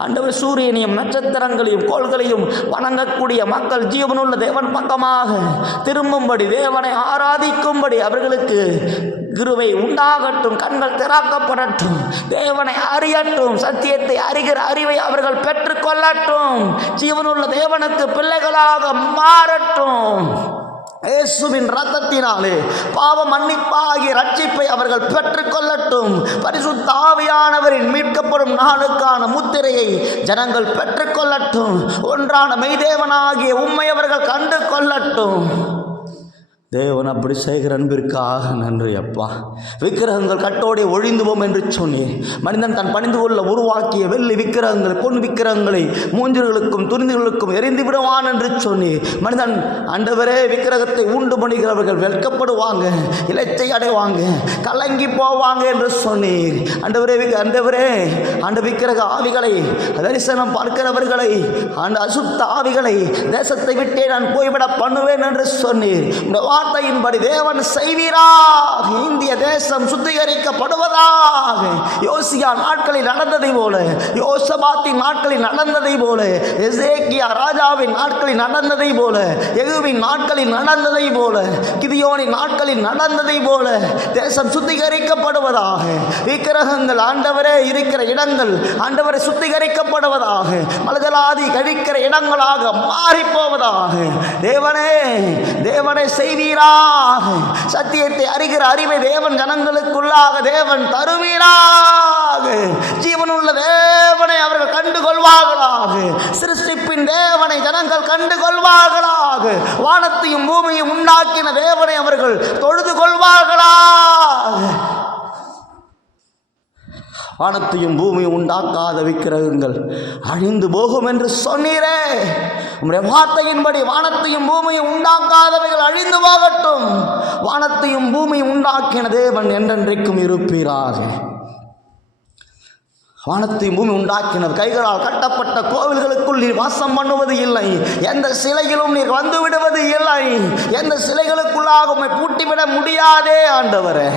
ஆண்டவர் சூரியனையும் நட்சத்திரங்களையும் கோள்களையும் வணங்கக்கூடிய மக்கள் ஜீவனுள்ள தேவன் பக்கமாக திரும்பும்படி தேவனை ஆராதிக்கும்படி அவர்களுக்கு கிருபை உண்டாகட்டும். கண்கள் திறக்கப்படட்டும். தேவனை அறியட்டும். சத்தியத்தை அறிகிற அறிவை அவர்கள் பெற்றுக்கொள்ளட்டும். ஜீவனுள்ள தேவனுக்கு பிள்ளைகளாக மாறட்டும். இயேசுவின் இரத்தத்தினாலே பாவ மன்னிப்பாகிய ரட்சிப்பை அவர்கள் பெற்றுக்கொள்ளட்டும். பரிசுத்த ஆவியானவரின் மீட்கப்படும் நாளுக்கான முத்திரையை ஜனங்கள் பெற்றுக்கொள்ளட்டும். ஒன்றான மெய்தேவனாகிய உம்மை அவர்கள் கண்டு கொள்ளட்டும். தேவன் அப்படி செய்கிற அன்பிற்காக நன்றி அப்பா. விக்கிரகங்கள் கட்டோടെ ஒழிந்துவோம் என்று சொன்னேன். மனிதன் தன் பணிந்து கொள்ள உருவாக்கிய வெள்ளி விக்கிரகங்கள் பொன் விக்கிரகங்களை மூஞ்சிகளுக்கும் துணிந்துகளுக்கும் எரிந்து விடுவான் என்று சொன்னேன். மனிதன் ஆண்டவரே விக்கிரகத்தை உண்டு பண்ணுகிறவர்கள் வெட்கப்படுவாங்க, இலச்சை அடைவாங்க, கலங்கி போவாங்க என்று சொன்னீர். ஆண்டவரே ஆண்ட விக்கிரக ஆவிகளை தரிசனம் பார்க்கிறவர்களை ஆண்ட அசுத்த ஆவிகளை தேசத்தை விட்டே நான் போய்விட பண்ணுவேன் என்று சொன்னீர். வார்த்தையின்படி தேவன் செய்வீராக. இந்திய தேசம் சுத்திகரிக்கப்படுவதாக. யோசியா நாட்களில் நடந்ததை போல, யோசபாத்தின் நாட்களில் நடந்ததை போல, எசேக்கியா ராஜாவின் நாட்களில் நடந்ததை போல, யெகூவின் நாட்களில் நடந்ததை போல, கிதியோனின் நாட்களில் நடந்ததை போல தேசம் சுத்திகரிக்கப்படுவதாக. விக்கிரகங்கள் ஆண்டவரே இருக்கிற இடங்கள் ஆண்டவரை சுத்திகரிக்கப்படுவதாக. மலஜலாதி கழிக்கிற இடங்களாக மாறி போவதாக. தேவனே செய்வீராக. சத்தியத்தை அறிகிற அறிவை தேவன் ஜனங்களுக்குள்ளாக தேவன் தருவீராக. ஜீவனுள்ள தேவனை அவர்கள் கண்டுகொள்வார்களாக. சிருஷ்டிப்பின் தேவனை ஜனங்கள் கண்டுகொள்வார்களாக. வானத்தையும் பூமியையும் உண்டாக்கின தேவனை அவர்கள் தொழுது கொள்வார்களாக. வானத்தையும் பூமியும் உண்டாக்காத விக்கிரகங்கள் அழிந்து போகும் என்று சொன்னீரே. உம்முடைய வார்த்தையின்படி வானத்தையும் பூமியும் உண்டாக்காதவைகள் அழிந்து போகட்டும். வானத்தையும் பூமியும் உண்டாக்கின தேவன் என்றென்றைக்கும் இருப்பீராக. வானத்தையும் பூமி உண்டாக்கினர் கைகளால் கட்டப்பட்ட கோவில்களுக்குள் நீர் வாசம் பண்ணுவது இல்லை. எந்த சிலையிலும் நீர் வந்து விடுவது இல்லை. எந்த சிலைகளுக்குள்ளாக உம்மை பூட்டிவிட முடியாதே ஆண்டவரே.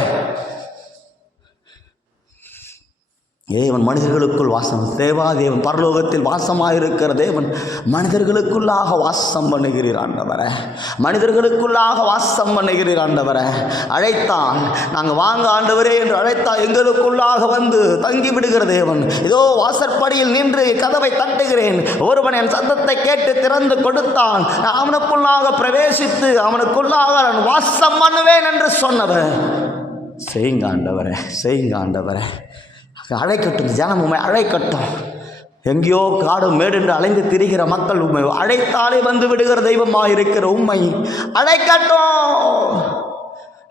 தேவன் மனிதர்களுக்குள் வாசம், தேவாதேவன் பரலோகத்தில் வாசமாயிருக்கிற தேவன் மனிதர்களுக்குள்ளாக வாசம் பண்ணுகிறீர் ஆண்டவரே. மனிதர்களுக்குள்ளாக வாசம் பண்ணுகிறீர் ஆண்டவரே. அழைத்தான் நாங்கள் வாங்க ஆண்டவரே என்று அழைத்தால் எங்களுக்குள்ளாக வந்து தங்கி விடுகிற தேவன். இதோ வாசற்படியில் நின்று கதவை தட்டுகிறேன், ஒருவன் என் சத்தத்தை கேட்டு திறந்து கொடுத்தான், நான் அவனுக்குள்ளாக பிரவேசித்து அவனுக்குள்ளாக நான் வாசம் பண்ணுவேன் என்று சொன்னவர். செய்யுங்க ஆண்டவரே, செய்யுங்க ஆண்டவரே. அழைக்கட்டும், ஜனம் உண்மை அழைக்கட்டும். எங்கேயோ காடு மேடு என்று அலைந்து திரிகிற மக்கள் உண்மை அழைத்தாலே வந்து விடுகிற தெய்வமாக இருக்கிற உண்மை அழைக்கட்டும்,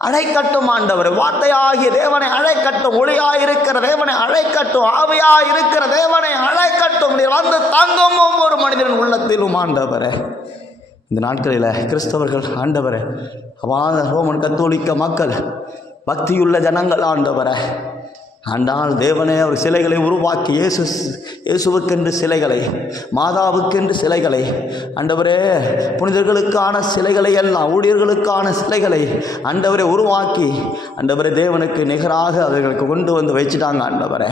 அழைக்கட்டும் ஆண்டவர். வார்த்தையாகிய தேவனை அழைக்கட்டும், ஒளியாயிருக்கிற தேவனை அழைக்கட்டும், ஆவியாயிருக்கிற தேவனை அழைக்கட்டும். நீர் வந்து தங்கும் ஒவ்வொரு மனிதனின் உள்ளத்திலும் ஆண்டவரே. இந்த நாட்களில் கிறிஸ்தவர்கள் ஆண்டவரே, ரோமன் கத்தோலிக்க மக்கள் பக்தியுள்ள ஜனங்கள் ஆண்டவரே. ஆண்டால் தேவனே அவர் சிலைகளை உருவாக்கி இயேசுவுக்கென்று சிலைகளை, மாதாவுக்கென்று சிலைகளை ஆண்டவரே, புனிதர்களுக்கான சிலைகளை எல்லாம், ஊழியர்களுக்கான சிலைகளை ஆண்டவரை உருவாக்கி ஆண்டவரே தேவனுக்கு நிகராக அவர்களுக்கு கொண்டு வந்து வச்சுட்டாங்க ஆண்டவரே.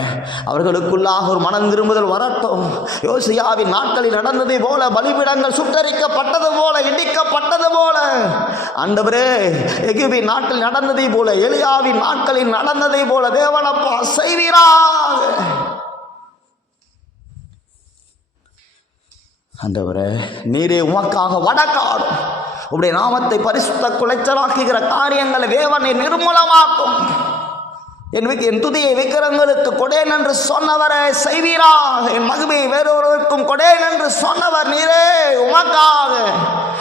அவர்களுக்குள்ளாக ஒரு மனம் திரும்புதல் வரட்டும். யோசியாவின் நாட்களில் நடந்ததை போல, பலிபீடங்கள் சுட்டரிக்கப்பட்டது போல, இடிக்கப்பட்டது போல ஆண்டவரே எகிப்தின் நாட்டில் நடந்ததை போல, எலியாவின் நாட்களில் நடந்ததை போல தேவனப்பா செய்வீராக ஆண்டவரே. நீரே உமக்காக வடக்காடும், உடைய நாமத்தை பரிசுத்த குலைச்சலாக்குகிற காரியங்களை தேவனை நிர்மூலமாக்கும். என் துதியை விக்கிரங்களுக்கு கொடேன் என்று சொன்னவரை செய்வீராக. என் மகிமையை வேறொருவருக்கும் கொடேன் என்று சொன்னவர் நீரே உமக்காக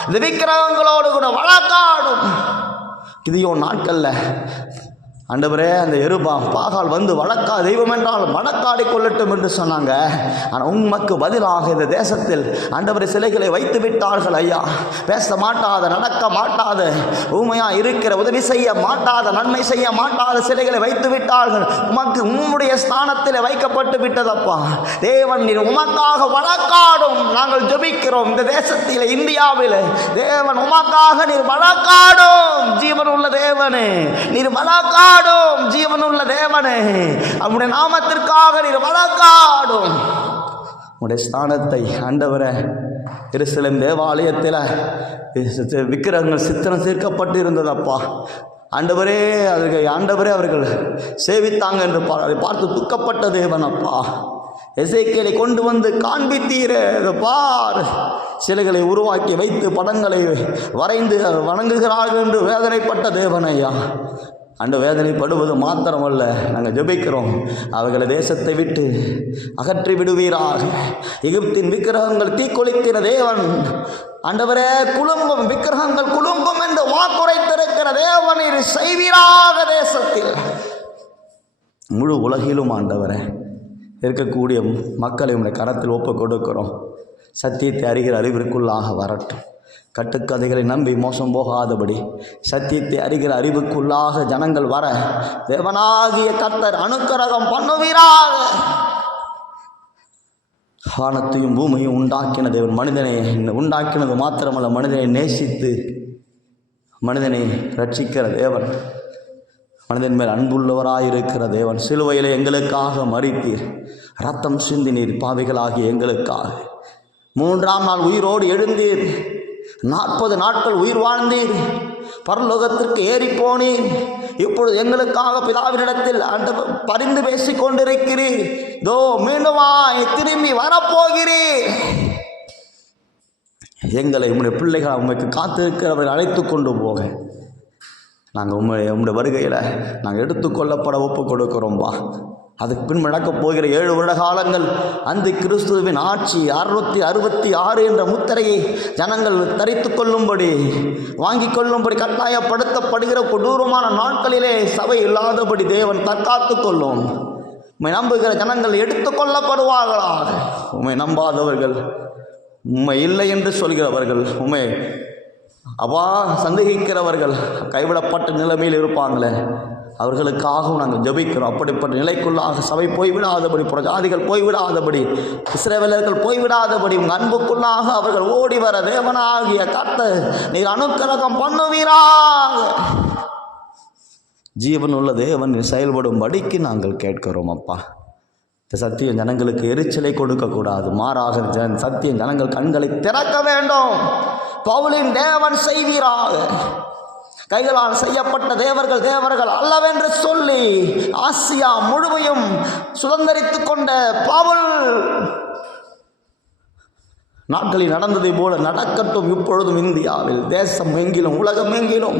இந்த விக்கிரகங்களோடு கூட வழக்காடும். இதையோ நாட்கள்ல ஆண்டவரே அந்த பாகால் வந்து வழக்கா தெய்வம் என்றால் வழக்காடி கொள்ளட்டும் என்று சொன்னாங்க. ஆனால் உண்மைக்கு பதிலாக இந்த தேசத்தில் ஆண்டவரை சிலைகளை வைத்து விட்டார்கள் ஐயா. பேச மாட்டாத, நடக்க மாட்டாத, ஊமையா இருக்கிற, உதவி செய்ய மாட்டாத, நன்மை செய்ய மாட்டாத சிலைகளை வைத்து விட்டார்கள். உமக்கு உம்முடைய ஸ்தானத்தில் வைக்கப்பட்டு விட்டதப்பா. தேவன் நீர் உமக்காக வழக்காடும். நாங்கள் ஜெபிக்கிறோம் இந்த தேசத்தில், இந்தியாவில் தேவன் உமக்காக நீர் வழக்காடும். ஜீவன் உள்ள தேவனே நீர் வழக்காடும். ஜீவனுள்ள தேவனே அவருடைய நாமத்திற்காக நீர் வழக்காடும். உடைய ஸ்தானத்தை ஆண்டவரே எருசலேம் தேவாலயத்தில் விக்கிரகங்கள் சித்திரம் சேர்க்கப்பட்டு இருந்ததப்பா ஆண்டவரே. ஆண்டவரே அவர்கள் சேவித்தாங்க என்று பார்த்து துக்கப்பட்ட தேவன் அப்பா. எசேக்கியேலை கொண்டு வந்து காண்பித்தீரே, பார் சிலைகளை உருவாக்கி வைத்து படங்களை வரைந்து வணங்குகிறார்கள் என்று வேதனைப்பட்ட தேவனையா. அந்த வேதனைப்படுவது மாத்திரமல்ல, நாங்கள் ஜெபிக்கிறோம் அவர்களை தேசத்தை விட்டு அகற்றி விடுவீராக. எகிப்தின் விக்கிரகங்கள் தீக்கொளிக்கிற தேவன் ஆண்டவரே, குலுங்கும் விக்கிரகங்கள் குலுங்கும் என்று வாக்குரைத்திருக்கிற தேவனை செய்வீராக. தேசத்தில் முழு உலகிலும் ஆண்டவரே இருக்கக்கூடிய மக்களை உடைய கரத்தில் ஒப்புக் கொடுக்கிறோம். சத்தியத்தை அறிகிற அறிவிற்குள்ளாக வரட்டும். கட்டுக்கதைகளை நம்பி மோசம் போகாதபடி சத்தியத்தை அறிகிற அறிவுக்குள்ளாக ஜனங்கள் வர தேவனாகிய கர்த்தர் அனுக்கிரகம் பண்ணுவீராக. வானத்தையும் பூமியையும் உண்டாக்கின தேவன் மனிதனை உண்டாக்கினது மாத்திரமல்ல, மனிதனை நேசித்து மனிதனை ரட்சிக்கிற தேவன், மனிதன் மேல் அன்புள்ளவராயிருக்கிற தேவன். சிலுவையிலே எங்களுக்காக மரித்தீர், ரத்தம் சிந்தினீர் பாவிகளாகிய எங்களுக்காக. 3ஆம் நாள் உயிரோடு எழுந்தீர், 40 நாட்கள் உயிர் வாழ்ந்தீர், பரலோகத்திற்கு ஏறி போனீர். இப்பொழுது எங்களுக்காக பிதாவினிடத்தில் அந்த பரிந்து பேசிக் கொண்டிருக்கிறீர். இதோ மீண்டுமாய் திரும்பி வரப்போகிறீர். எங்களை உம்முடைய பிள்ளைகள் உண்மைக்கு காத்திருக்கிறவர்கள் அழைத்து கொண்டு போக நாங்கள் உம்முடைய வருகையில் நாங்கள் எடுத்துக்கொள்ளப்பட ஒப்பு கொடுக்கிறோம்பா. அதுக்கு பின் நடக்கப் போகிற 7 வருட காலங்கள் அந்த கிறிஸ்துவின் ஆட்சி 666 என்ற முத்திரையை ஜனங்கள் தரித்து கொள்ளும்படி, வாங்கி கொள்ளும்படி கட்டாயப்படுத்தப்படுகிற கொடூரமான நாட்களிலே சபை இல்லாதபடி தேவன் தற்காத்து கொள்ளும். உம்மை நம்புகிற ஜனங்கள் எடுத்துக்கொள்ளப்படுவார்களாக. உம்மை நம்பாதவர்கள், உம்மை இல்லை என்று சொல்கிறவர்கள், உம்மை சந்தேகிக்கிறவர்கள், கைவிடப்பட்ட நிலைமையில் இருப்பாங்களே, அவர்களுக்காகவும் நாங்கள் ஜெபிக்கிறோம். அப்படிப்பட்ட நிலைக்குள்ளாக சபை போய்விடாதபடி, புறஜாதிகள் போய்விடாதபடி, இஸ்ரவேலர்கள் போய்விடாதபடி உங்கள் அன்புக்குள்ளாக அவர்கள் ஓடி வர தேவனாகிய கர்த்தர் நீர் அனுக்கிரகம் பண்ணுவீராக. ஜீவனுள்ள தேவன் செயல்படும்படிக்கு நாங்கள் கேட்கிறோம் அப்பா. இந்த சத்தியம் ஜனங்களுக்கு எரிச்சலை கொடுக்கக்கூடாது, மாறாக சத்தியம் ஜனங்கள் கண்களை திறக்க வேண்டும். பவுலின் தேவன் செய்வீராக, கைகளால் செய்யப்பட்ட தேவர்கள் அல்லவென்று சொல்லி ஆசியா முழுமையும் சுதந்தரித்துக் கொண்ட பவுல் நாட்களில் நடந்ததை போல நடக்கட்டும் இப்பொழுதும். இந்தியாவில், தேசம் எங்கிலும், உலகம் எங்கிலும்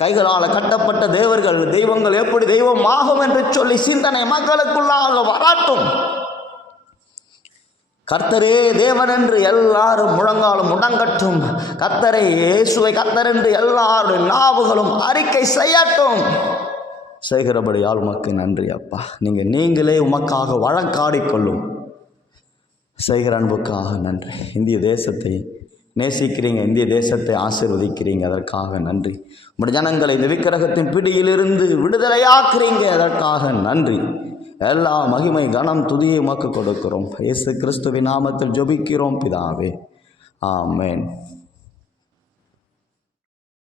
கைகளால் கட்டப்பட்ட தெய்வங்கள் எப்படி தெய்வம் ஆகும் என்று சொல்லி சிந்தனை மக்களுக்குள்ளாக வரட்டும். கர்த்தரே தேவன் என்று எல்லாரும் முழங்காலும் முடங்கட்டும். கர்த்தரை, இயேசுவை கர்த்தர் என்று எல்லாரும் நாவுகளும் அறிக்கை செய்யட்டும். செய்கிறபடியால் உமக்கு நன்றி அப்பா. நீங்களே உமக்காக வழக்காடிக்கொள்ளும். செய்கிற அன்புக்காக நன்றி. இந்திய தேசத்தை நேசிக்கிறீங்க, இந்திய தேசத்தை ஆசீர்வதிக்கிறீங்க, அதற்காக நன்றி. உங்களுடைய ஜனங்களை இந்த விக்கிரகத்தின் பிடியிலிருந்து விடுதலையாக்குறீங்க, அதற்காக நன்றி. எல்லா மகிமை கனம் துதியை உமக்கு கொடுக்கிறோம். இயேசு கிறிஸ்துவின் நாமத்தில் ஜெபிக்கிறோம் பிதாவே, ஆமென்.